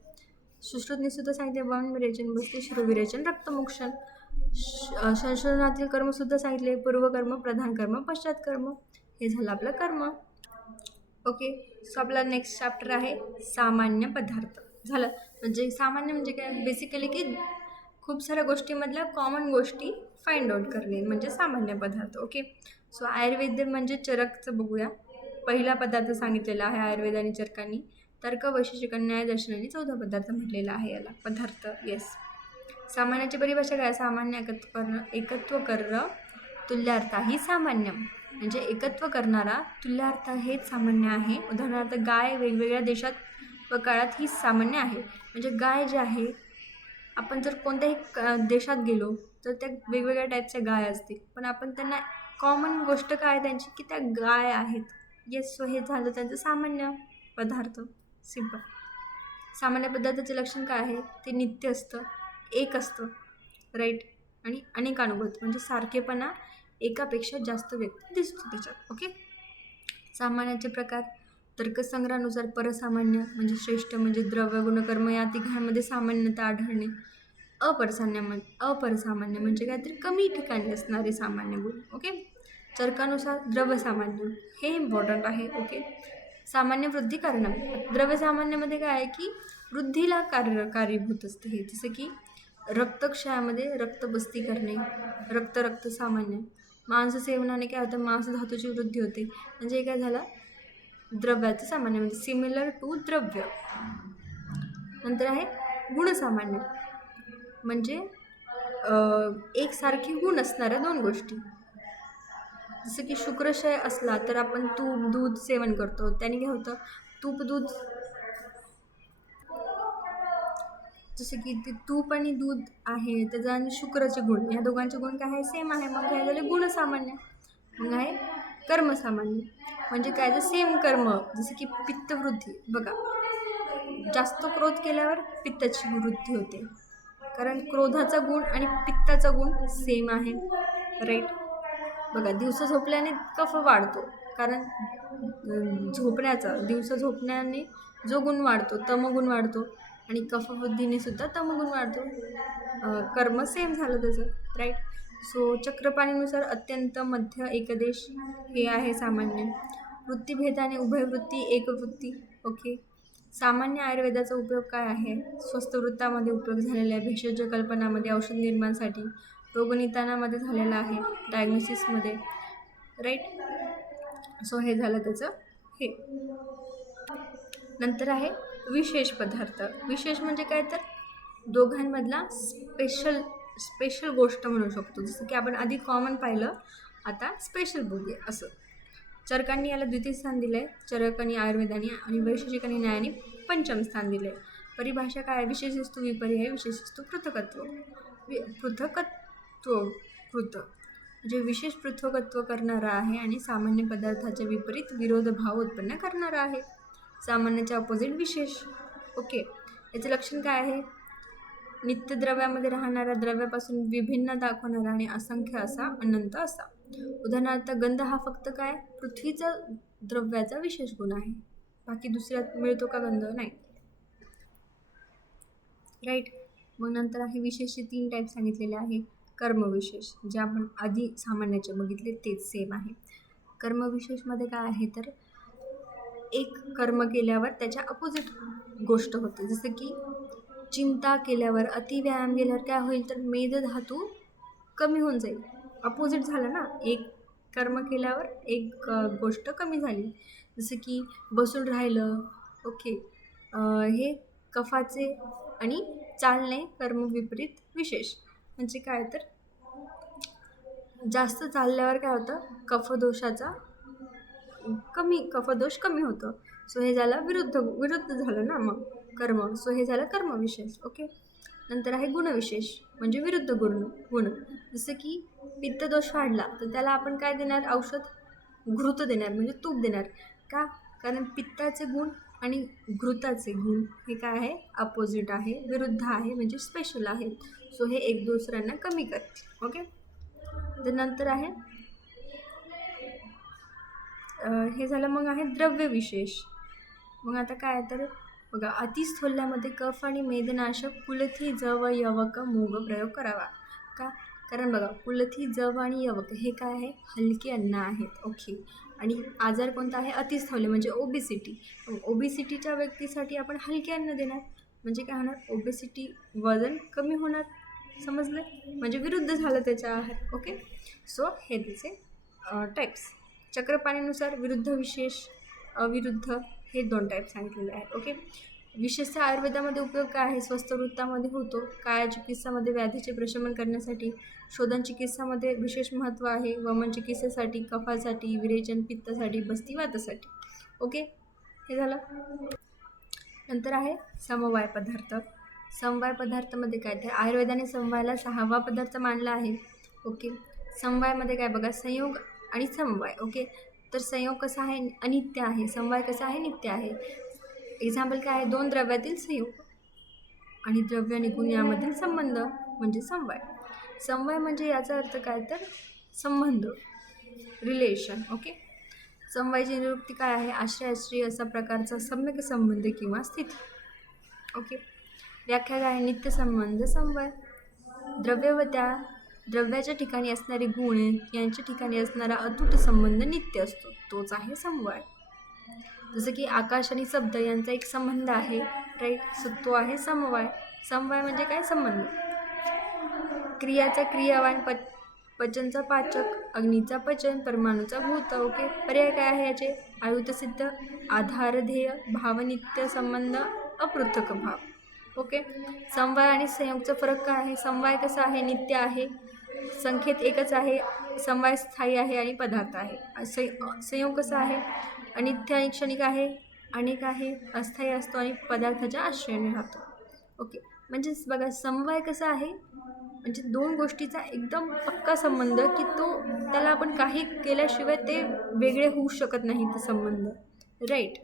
सुश्रुतने सुद्धा सांगितले, वामन, विरेचन, बस्ती, शिरोविरेचन, रक्तमोक्षण. संशोधनातील कर्मसुद्धा सांगितले, पूर्वकर्म, प्रधान कर्म, पश्चात कर्म. हे झालं आपलं कर्म. ओके. सो आपला नेक्स्ट चॅप्टर आहे सामान्य पदार्थ. झालं. म्हणजे सामान्य म्हणजे काय, बेसिकली की खूप साऱ्या गोष्टीमधल्या कॉमन गोष्टी फाइंड आउट करणे म्हणजे सामान्य पदार्थ. ओके. सो आयुर्वेद म्हणजे चरकचं बघूया. पहिला पदार्थ सांगितलेला आहे आयुर्वेद आणि चरकांनी. तर्क, वैशेषिक, न्याय, दर्शनाने 14 पदार्थ म्हटलेला आहे याला पदार्थ. येस. सामान्याची परिभाषा काय, सामान्य एकत्व कर्ण तुल्यार्थ ही सामान्य, म्हणजे एकत्व करणारा तुल्यार्थ हेच सामान्य आहे. उदाहरणार्थ गाय वेगवेगळ्या देशात व काळात ही सामान्य आहे. म्हणजे गाय जे आहे, आपण जर कोणत्याही देशात गेलो तर त्या वेगवेगळ्या टाईपच्या गाय असतील, पण आपण त्यांना कॉमन गोष्ट काय त्यांची की त्या गाय आहेत. येस. सो हे झालं त्यांचं सामान्य पदार्थ. सिंपल. सामान्य पदार्थाचे लक्षण काय आहे, ते नित्य असतं, एक असतं, राईट. आणि अनेकानुभूत म्हणजे सारखेपणा एकापेक्षा जास्त व्यक्त दिसतो त्याच्यात. ओके. सामान्याचे प्रकार, तर्कसंग्रहानुसार परसामान्य म्हणजे श्रेष्ठ, म्हणजे द्रव्य, गुणकर्म या तिघांमध्ये सामान्यता आढळणे. अपरसामान्य म्हणजे काहीतरी कमी ठिकाणी असणारे सामान्य गुण. ओके. चरकानुसार द्रव्यसामान्य, हे इम्पॉर्टंट आहे. ओके. सामान्य वृद्धी कारणम. द्रव्यसामान्यामध्ये काय आहे की वृद्धीला कारणीभूत असते हे, जसं की रक्तक्षयामध्ये रक्तबस्ती करणे, रक्त सामान्य. मांस सेवनाने काय होतं, मांस धातूची वृद्धी होते, म्हणजे हे काय झालं, द्रव्याचं सामान्य म्हणजे सिमिलर टू द्रव्य. नंतर आहे गुणसामान्य म्हणजे एकसारखे गुण असणाऱ्या 2 गोष्टी, जसं की शुक्रक्षय असला तर आपण तूप दूध सेवन करतो, त्याने काय होतं, तूप दूध, जसं की ते तूप आणि दूध आहे त्याचा आणि शुक्राचे गुण, या दोघांचे गुण काय आहे, सेम आहे. मग काय झाले गुणसामान्य. मग आहे कर्मसामान्य म्हणजे काय तर सेम कर्म, जसं की पित्तवृद्धी. बघा, जास्त क्रोध केल्यावर पित्ताची वृद्धी होते, कारण क्रोधाचा गुण आणि पित्ताचा गुण सेम आहे, राईट. बघा, दिवसा झोपल्याने कफ वाढतो, कारण दिवसा झोपण्याने जो गुण वाढतो तमगुण वाढतो, आणि कफवृद्धीने सुद्धा तमगुण वाढतो. कर्म सेम झालं त्याचं, राईट. सो चक्रपाणीनुसार अत्यंत, मध्य, एकदेश हे आहे सामान्य. वृत्तीभेदाने उभयवृत्ती, एकवृत्ती. ओके. सामान्य आयुर्वेदाचा उपयोग काय आहे? स्वस्थ वृत्तामध्ये उपयोग झालेल्या भेषज कल्पनामध्ये, औषध निर्माणासाठी, रोगनिदानामध्ये झालेला आहे, डायग्नोसिसमध्ये, राईट. सो हे झालं त्याचं हे. नंतर आहे विशेष पदार्थ. विशेष म्हणजे काय तर दोघांमधला स्पेशल गोष्ट म्हणू शकतो. जसं की आपण आधी कॉमन पाहिलं, आता स्पेशल बघूया. असं चरकांनी याला द्वितीय स्थान दिलं आहे, चरकांनी आयुर्वेदाने, आणि वैशेषिकांनी न्यायाने पंचम स्थान दिले. परिभाषा काय? विशेषस्तु विपर्याय, विशेषस्तु पृथकत्व. म्हणजे विशेष पृथकत्व करणारा आहे आणि सामान्य पदार्थाच्या विपरीत विरोध भाव उत्पन्न करणारा आहे. सामान्याच्या अपोजिट विशेष. ओके, याचं लक्षण काय आहे? नित्य द्रव्यामध्ये राहणाऱ्या द्रव्यापासून विभिन्न दाखवणारा आणि असंख्य असा, अनंत असा. उदाहरणार्थ गंध हा फक्त काय? पृथ्वीचा द्रव्याचा विशेष गुण आहे. बाकी दुसऱ्यात मिळतो का गंध? नाही, राईट. मग नंतर आहे विशेषचे 3 टाईप सांगितलेले आहे. कर्मविशेष, जे आपण आधी सामान्याचे बघितले तेच सेम आहे. कर्मविशेषमध्ये काय आहे तर एक कर्म केल्यावर त्याच्या अपोजिट गोष्ट होते. जसं की चिंता केल्यावर, अतिव्यायाम केल्यावर काय होईल तर मेदधातू कमी होऊन जाईल. अपोजिट झालं ना, एक कर्म केल्यावर एक गोष्ट कमी झाली. जसं की बसून राहिलं. ओके, हे कफाचे आणि चालणे कर्म विपरीत विशेष. म्हणजे काय तर जास्त चालल्यावर काय होतं, कफदोष कमी होतं. सो हे झालं विरुद्ध झालं ना मग कर्म. सो हे झालं कर्मविशेष. ओके, नंतर आहे गुणविशेष, म्हणजे विरुद्ध गुण. जसं की पित्तदोष वाढला तर त्याला आपण काय देणार? औषध घृत देणार, म्हणजे तूप देणार. का? कारण पित्ताचे गुण आणि घृताचे गुण हे काय आहे? अपोजिट आहे, विरुद्ध आहे, म्हणजे स्पेशल आहेत. सो हे एक दुसऱ्यांना कमी करतील. ओके, तर नंतर आहे हे झालं. मग आहे द्रव्य विशेष. मग आता काय तर बघा, अतिस्थूल्यामध्ये कफ आणि मेदनाशक कुलथी, जव, यवक, मूग प्रयोग करावा. का? कारण बघा, कुलथी, जव आणि यवक हे काय आहे? हलके अन्न आहेत. ओके, आणि आजार कोणता आहे? अतिस्थौल्य, म्हणजे ओबेसिटी. ओबेसिटीच्या व्यक्तीसाठी आपण हलके अन्न देणार, म्हणजे काय होणार? ओबेसिटी, वजन कमी होणार. समजलं? म्हणजे विरुद्ध झालं त्याच्या आहार. ओके, सो हे त्याचे टाईप्स. चक्रपाणीनुसार विरुद्ध, विशेष, अविरुद्ध हे 2 टाईप सांगितलेले आहेत. ओके, विशेषतः आयुर्वेदामध्ये उपयोग काय आहे? स्वस्थ वृत्तामध्ये होतो, काया चिकित्सामध्ये व्याधीचे प्रशमन करण्यासाठी, शोधन चिकित्सामध्ये विशेष महत्त्व आहे, वमन चिकित्सेसाठी, कफासाठी, विरेचन, पित्तासाठी, बस्तीवातासाठी. ओके, हे झालं. नंतर आहे समवाय पदार्थ. समवाय पदार्थामध्ये काय तर आयुर्वेदाने समवायाला 6वा पदार्थ मानला आहे. ओके, समवायमध्ये काय बघा, संयोग आणि समवाय. ओके, तर संयोग कसा आहे? अनित्य आहे. समवाय कसा आहे? नित्य आहे. एक्झाम्पल काय आहे? 2 द्रव्यातील संयोग आणि द्रव्य आणि गुण यामधील संबंध म्हणजे समवाय. समवाय म्हणजे याचा अर्थ काय तर संबंध, रिलेशन. ओके, समवायची निरुक्ती काय आहे? आश्रय असा प्रकारचा सम्यक संबंध किंवा स्थिती. ओके, व्याख्या काय आहे? नित्य संबंध समवाय. द्रव्य व त्या द्रव्याच्या ठिकाणी असणारे गुण यांच्या ठिकाणी असणारा अतूट संबंध नित्य असतो, तोच आहे समवाय. जसं की आकाश आणि शब्द यांचा एक संबंध आहे, राईट. सो तो आहे समवाय. समवाय म्हणजे काय? संबंध. क्रियाचा क्रियावान, पचनचा पाचक, अग्नीचा पचन, परमाणूचा भूत. ओके, पर्याय काय आहे याचे? आयुतसिद्ध, आधारध्येय, भावनित्य संबंध, अपृथक भाव. ओके, समवाय आणि संयोगचा फरक काय आहे? समवाय कसा आहे? नित्य आहे, संख्येत एकच आहे. समवाय स्थायी आहे आणि पदार्थ आहे. संयोग कसा आहे? अनित्य आणि क्षणिक आहे, अनेक आहे, अस्थायी असतो आणि पदार्थाच्या आश्रयाने राहतो. ओके, म्हणजेच बघा, समवाय कसा आहे? म्हणजे 2 गोष्टीचा एकदम पक्का संबंध, की त्याला आपण काही केल्याशिवाय ते वेगळे होऊ शकत नाही ते संबंध, राईट.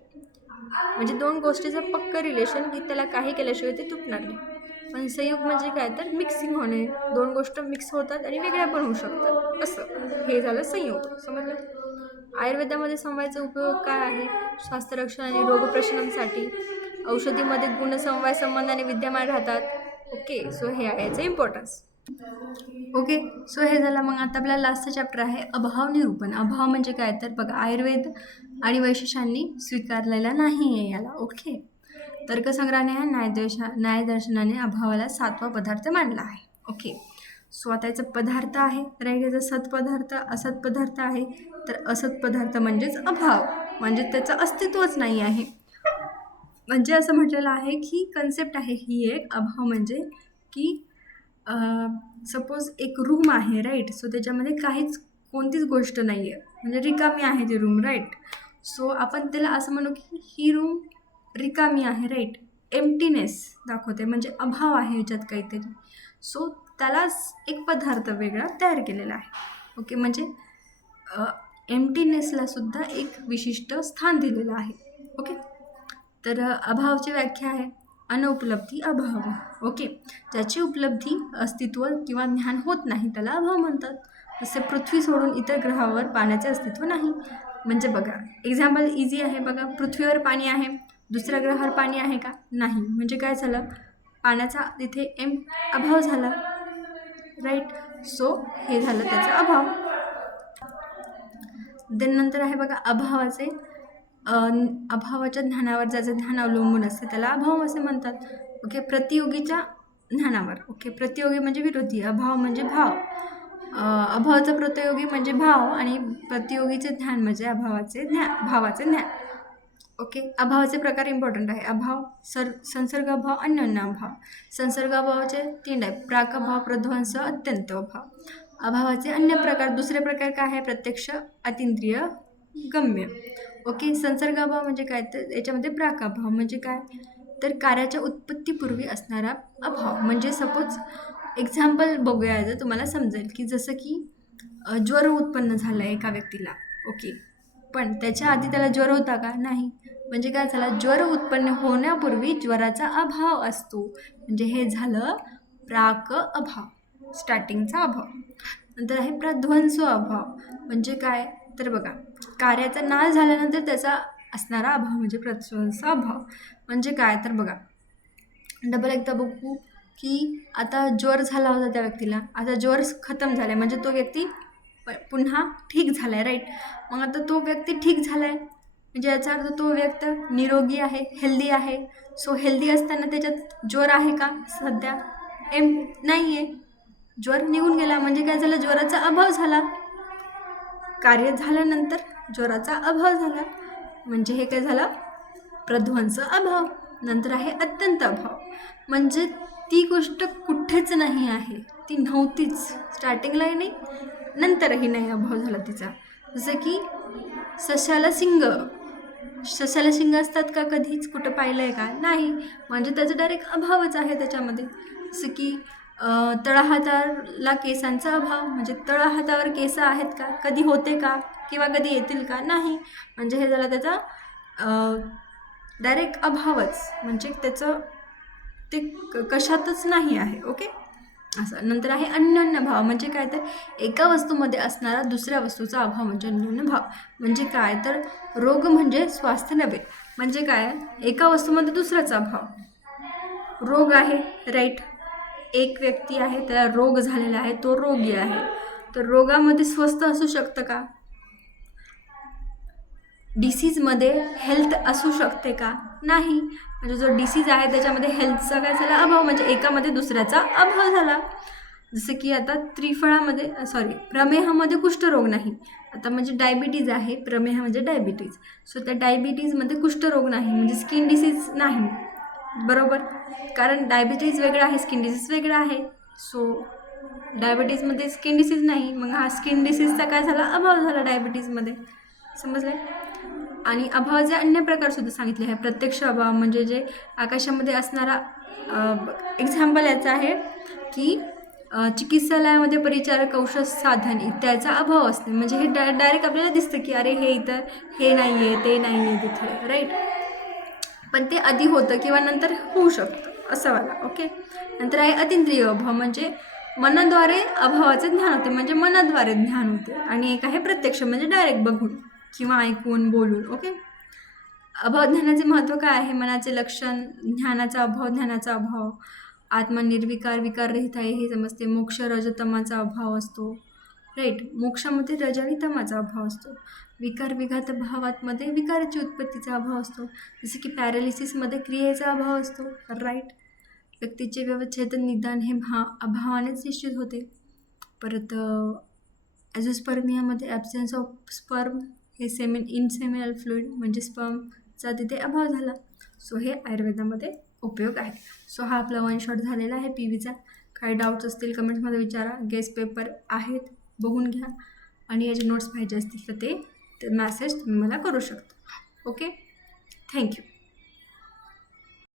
म्हणजे 2 गोष्टीचं पक्कं रिलेशन, की त्याला काही केल्याशिवाय ते तुटणार नाही. पण संयोग म्हणजे काय तर मिक्सिंग होणे, 2 गोष्ट मिक्स होतात आणि वेगळ्या पण होऊ शकतात, असं. हे झालं संयोग. समजलं? आयुर्वेदामध्ये समवायाचा उपयोग काय आहे? स्वास्थ्य रक्षण आणि रोगप्रशमनासाठी. औषधीमध्ये गुण समवाय संबंधाने विद्यमान राहतात. ओके, सो हे आहे याचं इम्पॉर्टन्स. ओके, सो हे झालं. मग आता आपला लास्टचा चॅप्टर आहे अभाव निरूपण. अभाव म्हणजे काय तर बघा, आयुर्वेद आणि वैशेषांनी स्वीकारलेला नाही आहे याला. ओके, तर्कसंग्रहाने हा न्यायदर्शनाने अभावाला 7वा पदार्थ मानला आहे. ओके, सो आता याचा पदार्थ आहे, राईट. याचा सत्पदार्थ असत पदार्थ आहे. तर असत पदार्थ म्हणजेच अभाव, म्हणजे त्याचं अस्तित्वच नाही आहे. म्हणजे असं म्हटलेलं आहे की कन्सेप्ट आहे ही एक, अभाव म्हणजे की सपोज एक रूम आहे, राईट. सो त्याच्यामध्ये कोणतीच गोष्ट नाही आहे, म्हणजे रिकामी आहे ती रूम, राईट. सो आपण त्याला असं म्हणू की ही रूम रिकामी आहे, राईट. एम्प्टीनेस दाखवते, म्हणजे अभाव आहे याच्यात काहीतरी. सो त्याला एक पदार्थ वेगळा तयार केलेला आहे. ओके, म्हणजे एम्प्टीनेसला सुद्धा एक विशिष्ट स्थान दिलेलं आहे. ओके, तर अभावाची व्याख्या आहे अनुपलब्धी अभाव. ओके, ज्याची उपलब्धी, अस्तित्व किंवा ज्ञान होत नाही त्याला अभाव म्हणतात. जसे पृथ्वी सोडून इतर ग्रहावर पाण्याचे अस्तित्व नाही. म्हणजे बघा, एक्झाम्पल इझी आहे बघा. पृथ्वीवर पाणी आहे, दुसऱ्या ग्रहावर पाणी आहे का? नाही. म्हणजे काय झालं, पाण्याचा तिथे अभाव झाला, राईट. सो हे झालं त्याचा अभाव. देन नंतर आहे बघा अभावाच्या ज्ञानावर ज्याचं ज्ञान अवलंबून असते त्याला अभाव असे म्हणतात. ओके, प्रतियोगीच्या ज्ञानावर. ओके, प्रतियोगी म्हणजे विरोधी, अभाव म्हणजे भाव. अभावाचा प्रतियोगी म्हणजे भाव आणि प्रतियोगीचे ज्ञान म्हणजे भावाचे ज्ञान. ओके, अभावाचे प्रकार इम्पॉर्टंट आहे. अभाव, संसर्ग अभाव, अन्योन्य अभाव. संसर्ग अभावाचे 3 आहेत: प्राकभाव, प्रध्वंस, अत्यंत अभाव. अभावाचे अन्य प्रकार, दुसरे प्रकार काय आहे? प्रत्यक्ष, अतींद्रिय, गम्य. ओके, संसर्ग अभाव म्हणजे काय? तर याच्यामध्ये प्राकभाव म्हणजे काय? तर कार्याच्या उत्पत्तीपूर्वी असणारा अभाव. म्हणजे सपोज एक्झाम्पल बघूया, जर तुम्हाला समजेल की जसं की ज्वर उत्पन्न झाला एका व्यक्तीला. ओके, पण त्याच्या आधी त्याला ज्वर होता का? नाही. म्हणजे काय झालं, ज्वर उत्पन्न होण्यापूर्वी ज्वराचा अभाव असतो. म्हणजे हे झालं प्राक अभाव, स्टार्टिंगचा अभाव. नंतर आहे प्रध्वंस अभाव. म्हणजे काय? तर बघा, कार्याचा नाश झाल्यानंतर त्याचा असणारा अभाव म्हणजे प्रध्वंस अभाव. म्हणजे काय? तर बघा, डबल एकदा बघू की आता ज्वर झाला होता त्या व्यक्तीला, आता ज्वर खतम झाला आहे, म्हणजे तो व्यक्ती पुन्हा ठीक झाला आहे, राईट. मग आता तो व्यक्ती ठीक झाला आहे म्हणजे याचा अर्थ तो व्यक्ती निरोगी आहे, हेल्दी आहे. सो हेल्दी असताना त्याच्यात ज्वर आहे का? सध्या नाही आहे, ज्वर निघून गेला. म्हणजे काय झालं, ज्वराचा अभाव झाला. कार्य झाल्यानंतर ज्वराचा अभाव झाला, म्हणजे हे काय झालं, प्रध्वंस अभाव. नंतर आहे अत्यंत अभाव. म्हणजे ती गोष्ट कुठेच नाही आहे, ती नव्हतीच, स्टार्टिंगलाही नाही नंतरही नाही, अभाव झाला तिचा. जसं की सशाला शिंग असतात का? कधीच कुठं पाहिलं आहे का? नाही. म्हणजे त्याचा डायरेक्ट अभावच आहे त्याच्यामध्ये. जसं की तळहाताला केसांचा अभाव. म्हणजे तळहातावर केस आहेत का? कधी होते का? किंवा कधी येतील का? नाही. म्हणजे हे झालं त्याचा डायरेक्ट अभावच, म्हणजे त्याचं ते कशातच नाही आहे. ओके, असं. नंतर आहे अन्योन्य भाव. म्हणजे काय? तर एका वस्तूमध्ये असणारा दुसऱ्या वस्तूचा अभाव म्हणजे अन्योन्य भाव. म्हणजे काय? तर रोग म्हणजे स्वास्थ्य नव्हे. म्हणजे काय? एका वस्तूमध्ये दुसऱ्याचा अभाव. रोग आहे, राईट. एक व्यक्ती आहे, त्याला रोग झालेला आहे, तो रोगी आहे. तर रोगामध्ये स्वस्थ असू शकतं का? डिसीजमध्ये हेल्थ असू शकते का? नाही. म्हणजे जो डिसीज आहे त्याच्यामध्ये हेल्थचा काय झाला? अभाव. म्हणजे एकामध्ये दुसऱ्याचा अभाव झाला. जसं की आता प्रमेहामध्ये कुष्ठरोग नाही. आता म्हणजे डायबिटीज आहे, प्रमेह म्हणजे डायबिटीज. सो त्या डायबिटीजमध्ये कुष्ठरोग नाही, म्हणजे स्किन डिसीज नाही, बरोबर. कारण डायबिटीज वेगळा आहे, स्किन डिसीज वेगळा आहे. सो डायबिटीजमध्ये स्किन डिसीज नाही, मग हा स्किन डिसीजचा काय झाला? अभाव झाला डायबिटीजमध्ये. समजलं? आणि अभावाचे अन्य प्रकार सुद्धा सांगितले आहे. प्रत्यक्ष अभाव म्हणजे जे आकाशामध्ये असणारा, एक्झाम्पल याचा आहे की चिकित्सालयामध्ये परिचारक, औषध, साधन इत्यादीचा अभाव असणे. म्हणजे हे डायरेक्ट आपल्याला दिसतं की अरे हे इथं हे नाही आहे, ते नाही आहे तिथे, राईट. पण ते आधी होतं किंवा नंतर होऊ शकतं, असं वाला. ओके, नंतर आहे अतींद्रिय अभाव. म्हणजे मनाद्वारे अभावाचे ज्ञान होते, म्हणजे मनाद्वारे ज्ञान होते. आणि एक आहे प्रत्यक्ष, म्हणजे डायरेक्ट बघून किंवा ऐकून, बोलून. ओके, अभाव ज्ञानाचे महत्त्व काय आहे? मनाचे लक्षण, ज्ञानाचा अभाव, ज्ञानाचा अभाव. आत्मा निर्विकार, विकाररहित आहे हे समजते. मोक्ष, रजतमाचा अभाव असतो, राईट. मोक्षामध्ये रज आणि तमाचा अभाव असतो. विकार विघात भावांमध्ये विकाराची उत्पत्तीचा अभाव असतो. जसे की पॅरालिसिसमध्ये क्रियेचा अभाव असतो, राईट. व्यक्तीचे व्यवच्छेदन निदान हे अभावानेच निश्चित होते. परत ॲझोस्पर्मियामध्ये ॲब्सेन्स ऑफ स्पर्म हे इनसेमिनल फ्लुइड म्हणजे स्पर्मचा तिथे अभाव झाला. सो हे आयुर्वेदामध्ये उपयोग आहे. सो हा आपला वन शॉट झालेला आहे PVचा. काही डाऊट्स असतील कमेंट्समध्ये विचारा. गेस्ट पेपर आहेत, बघून घ्या. आणि याचे नोट्स पाहिजे असतील तर ते मेसेज तुम्ही मला करू शकता. Okay, thank you.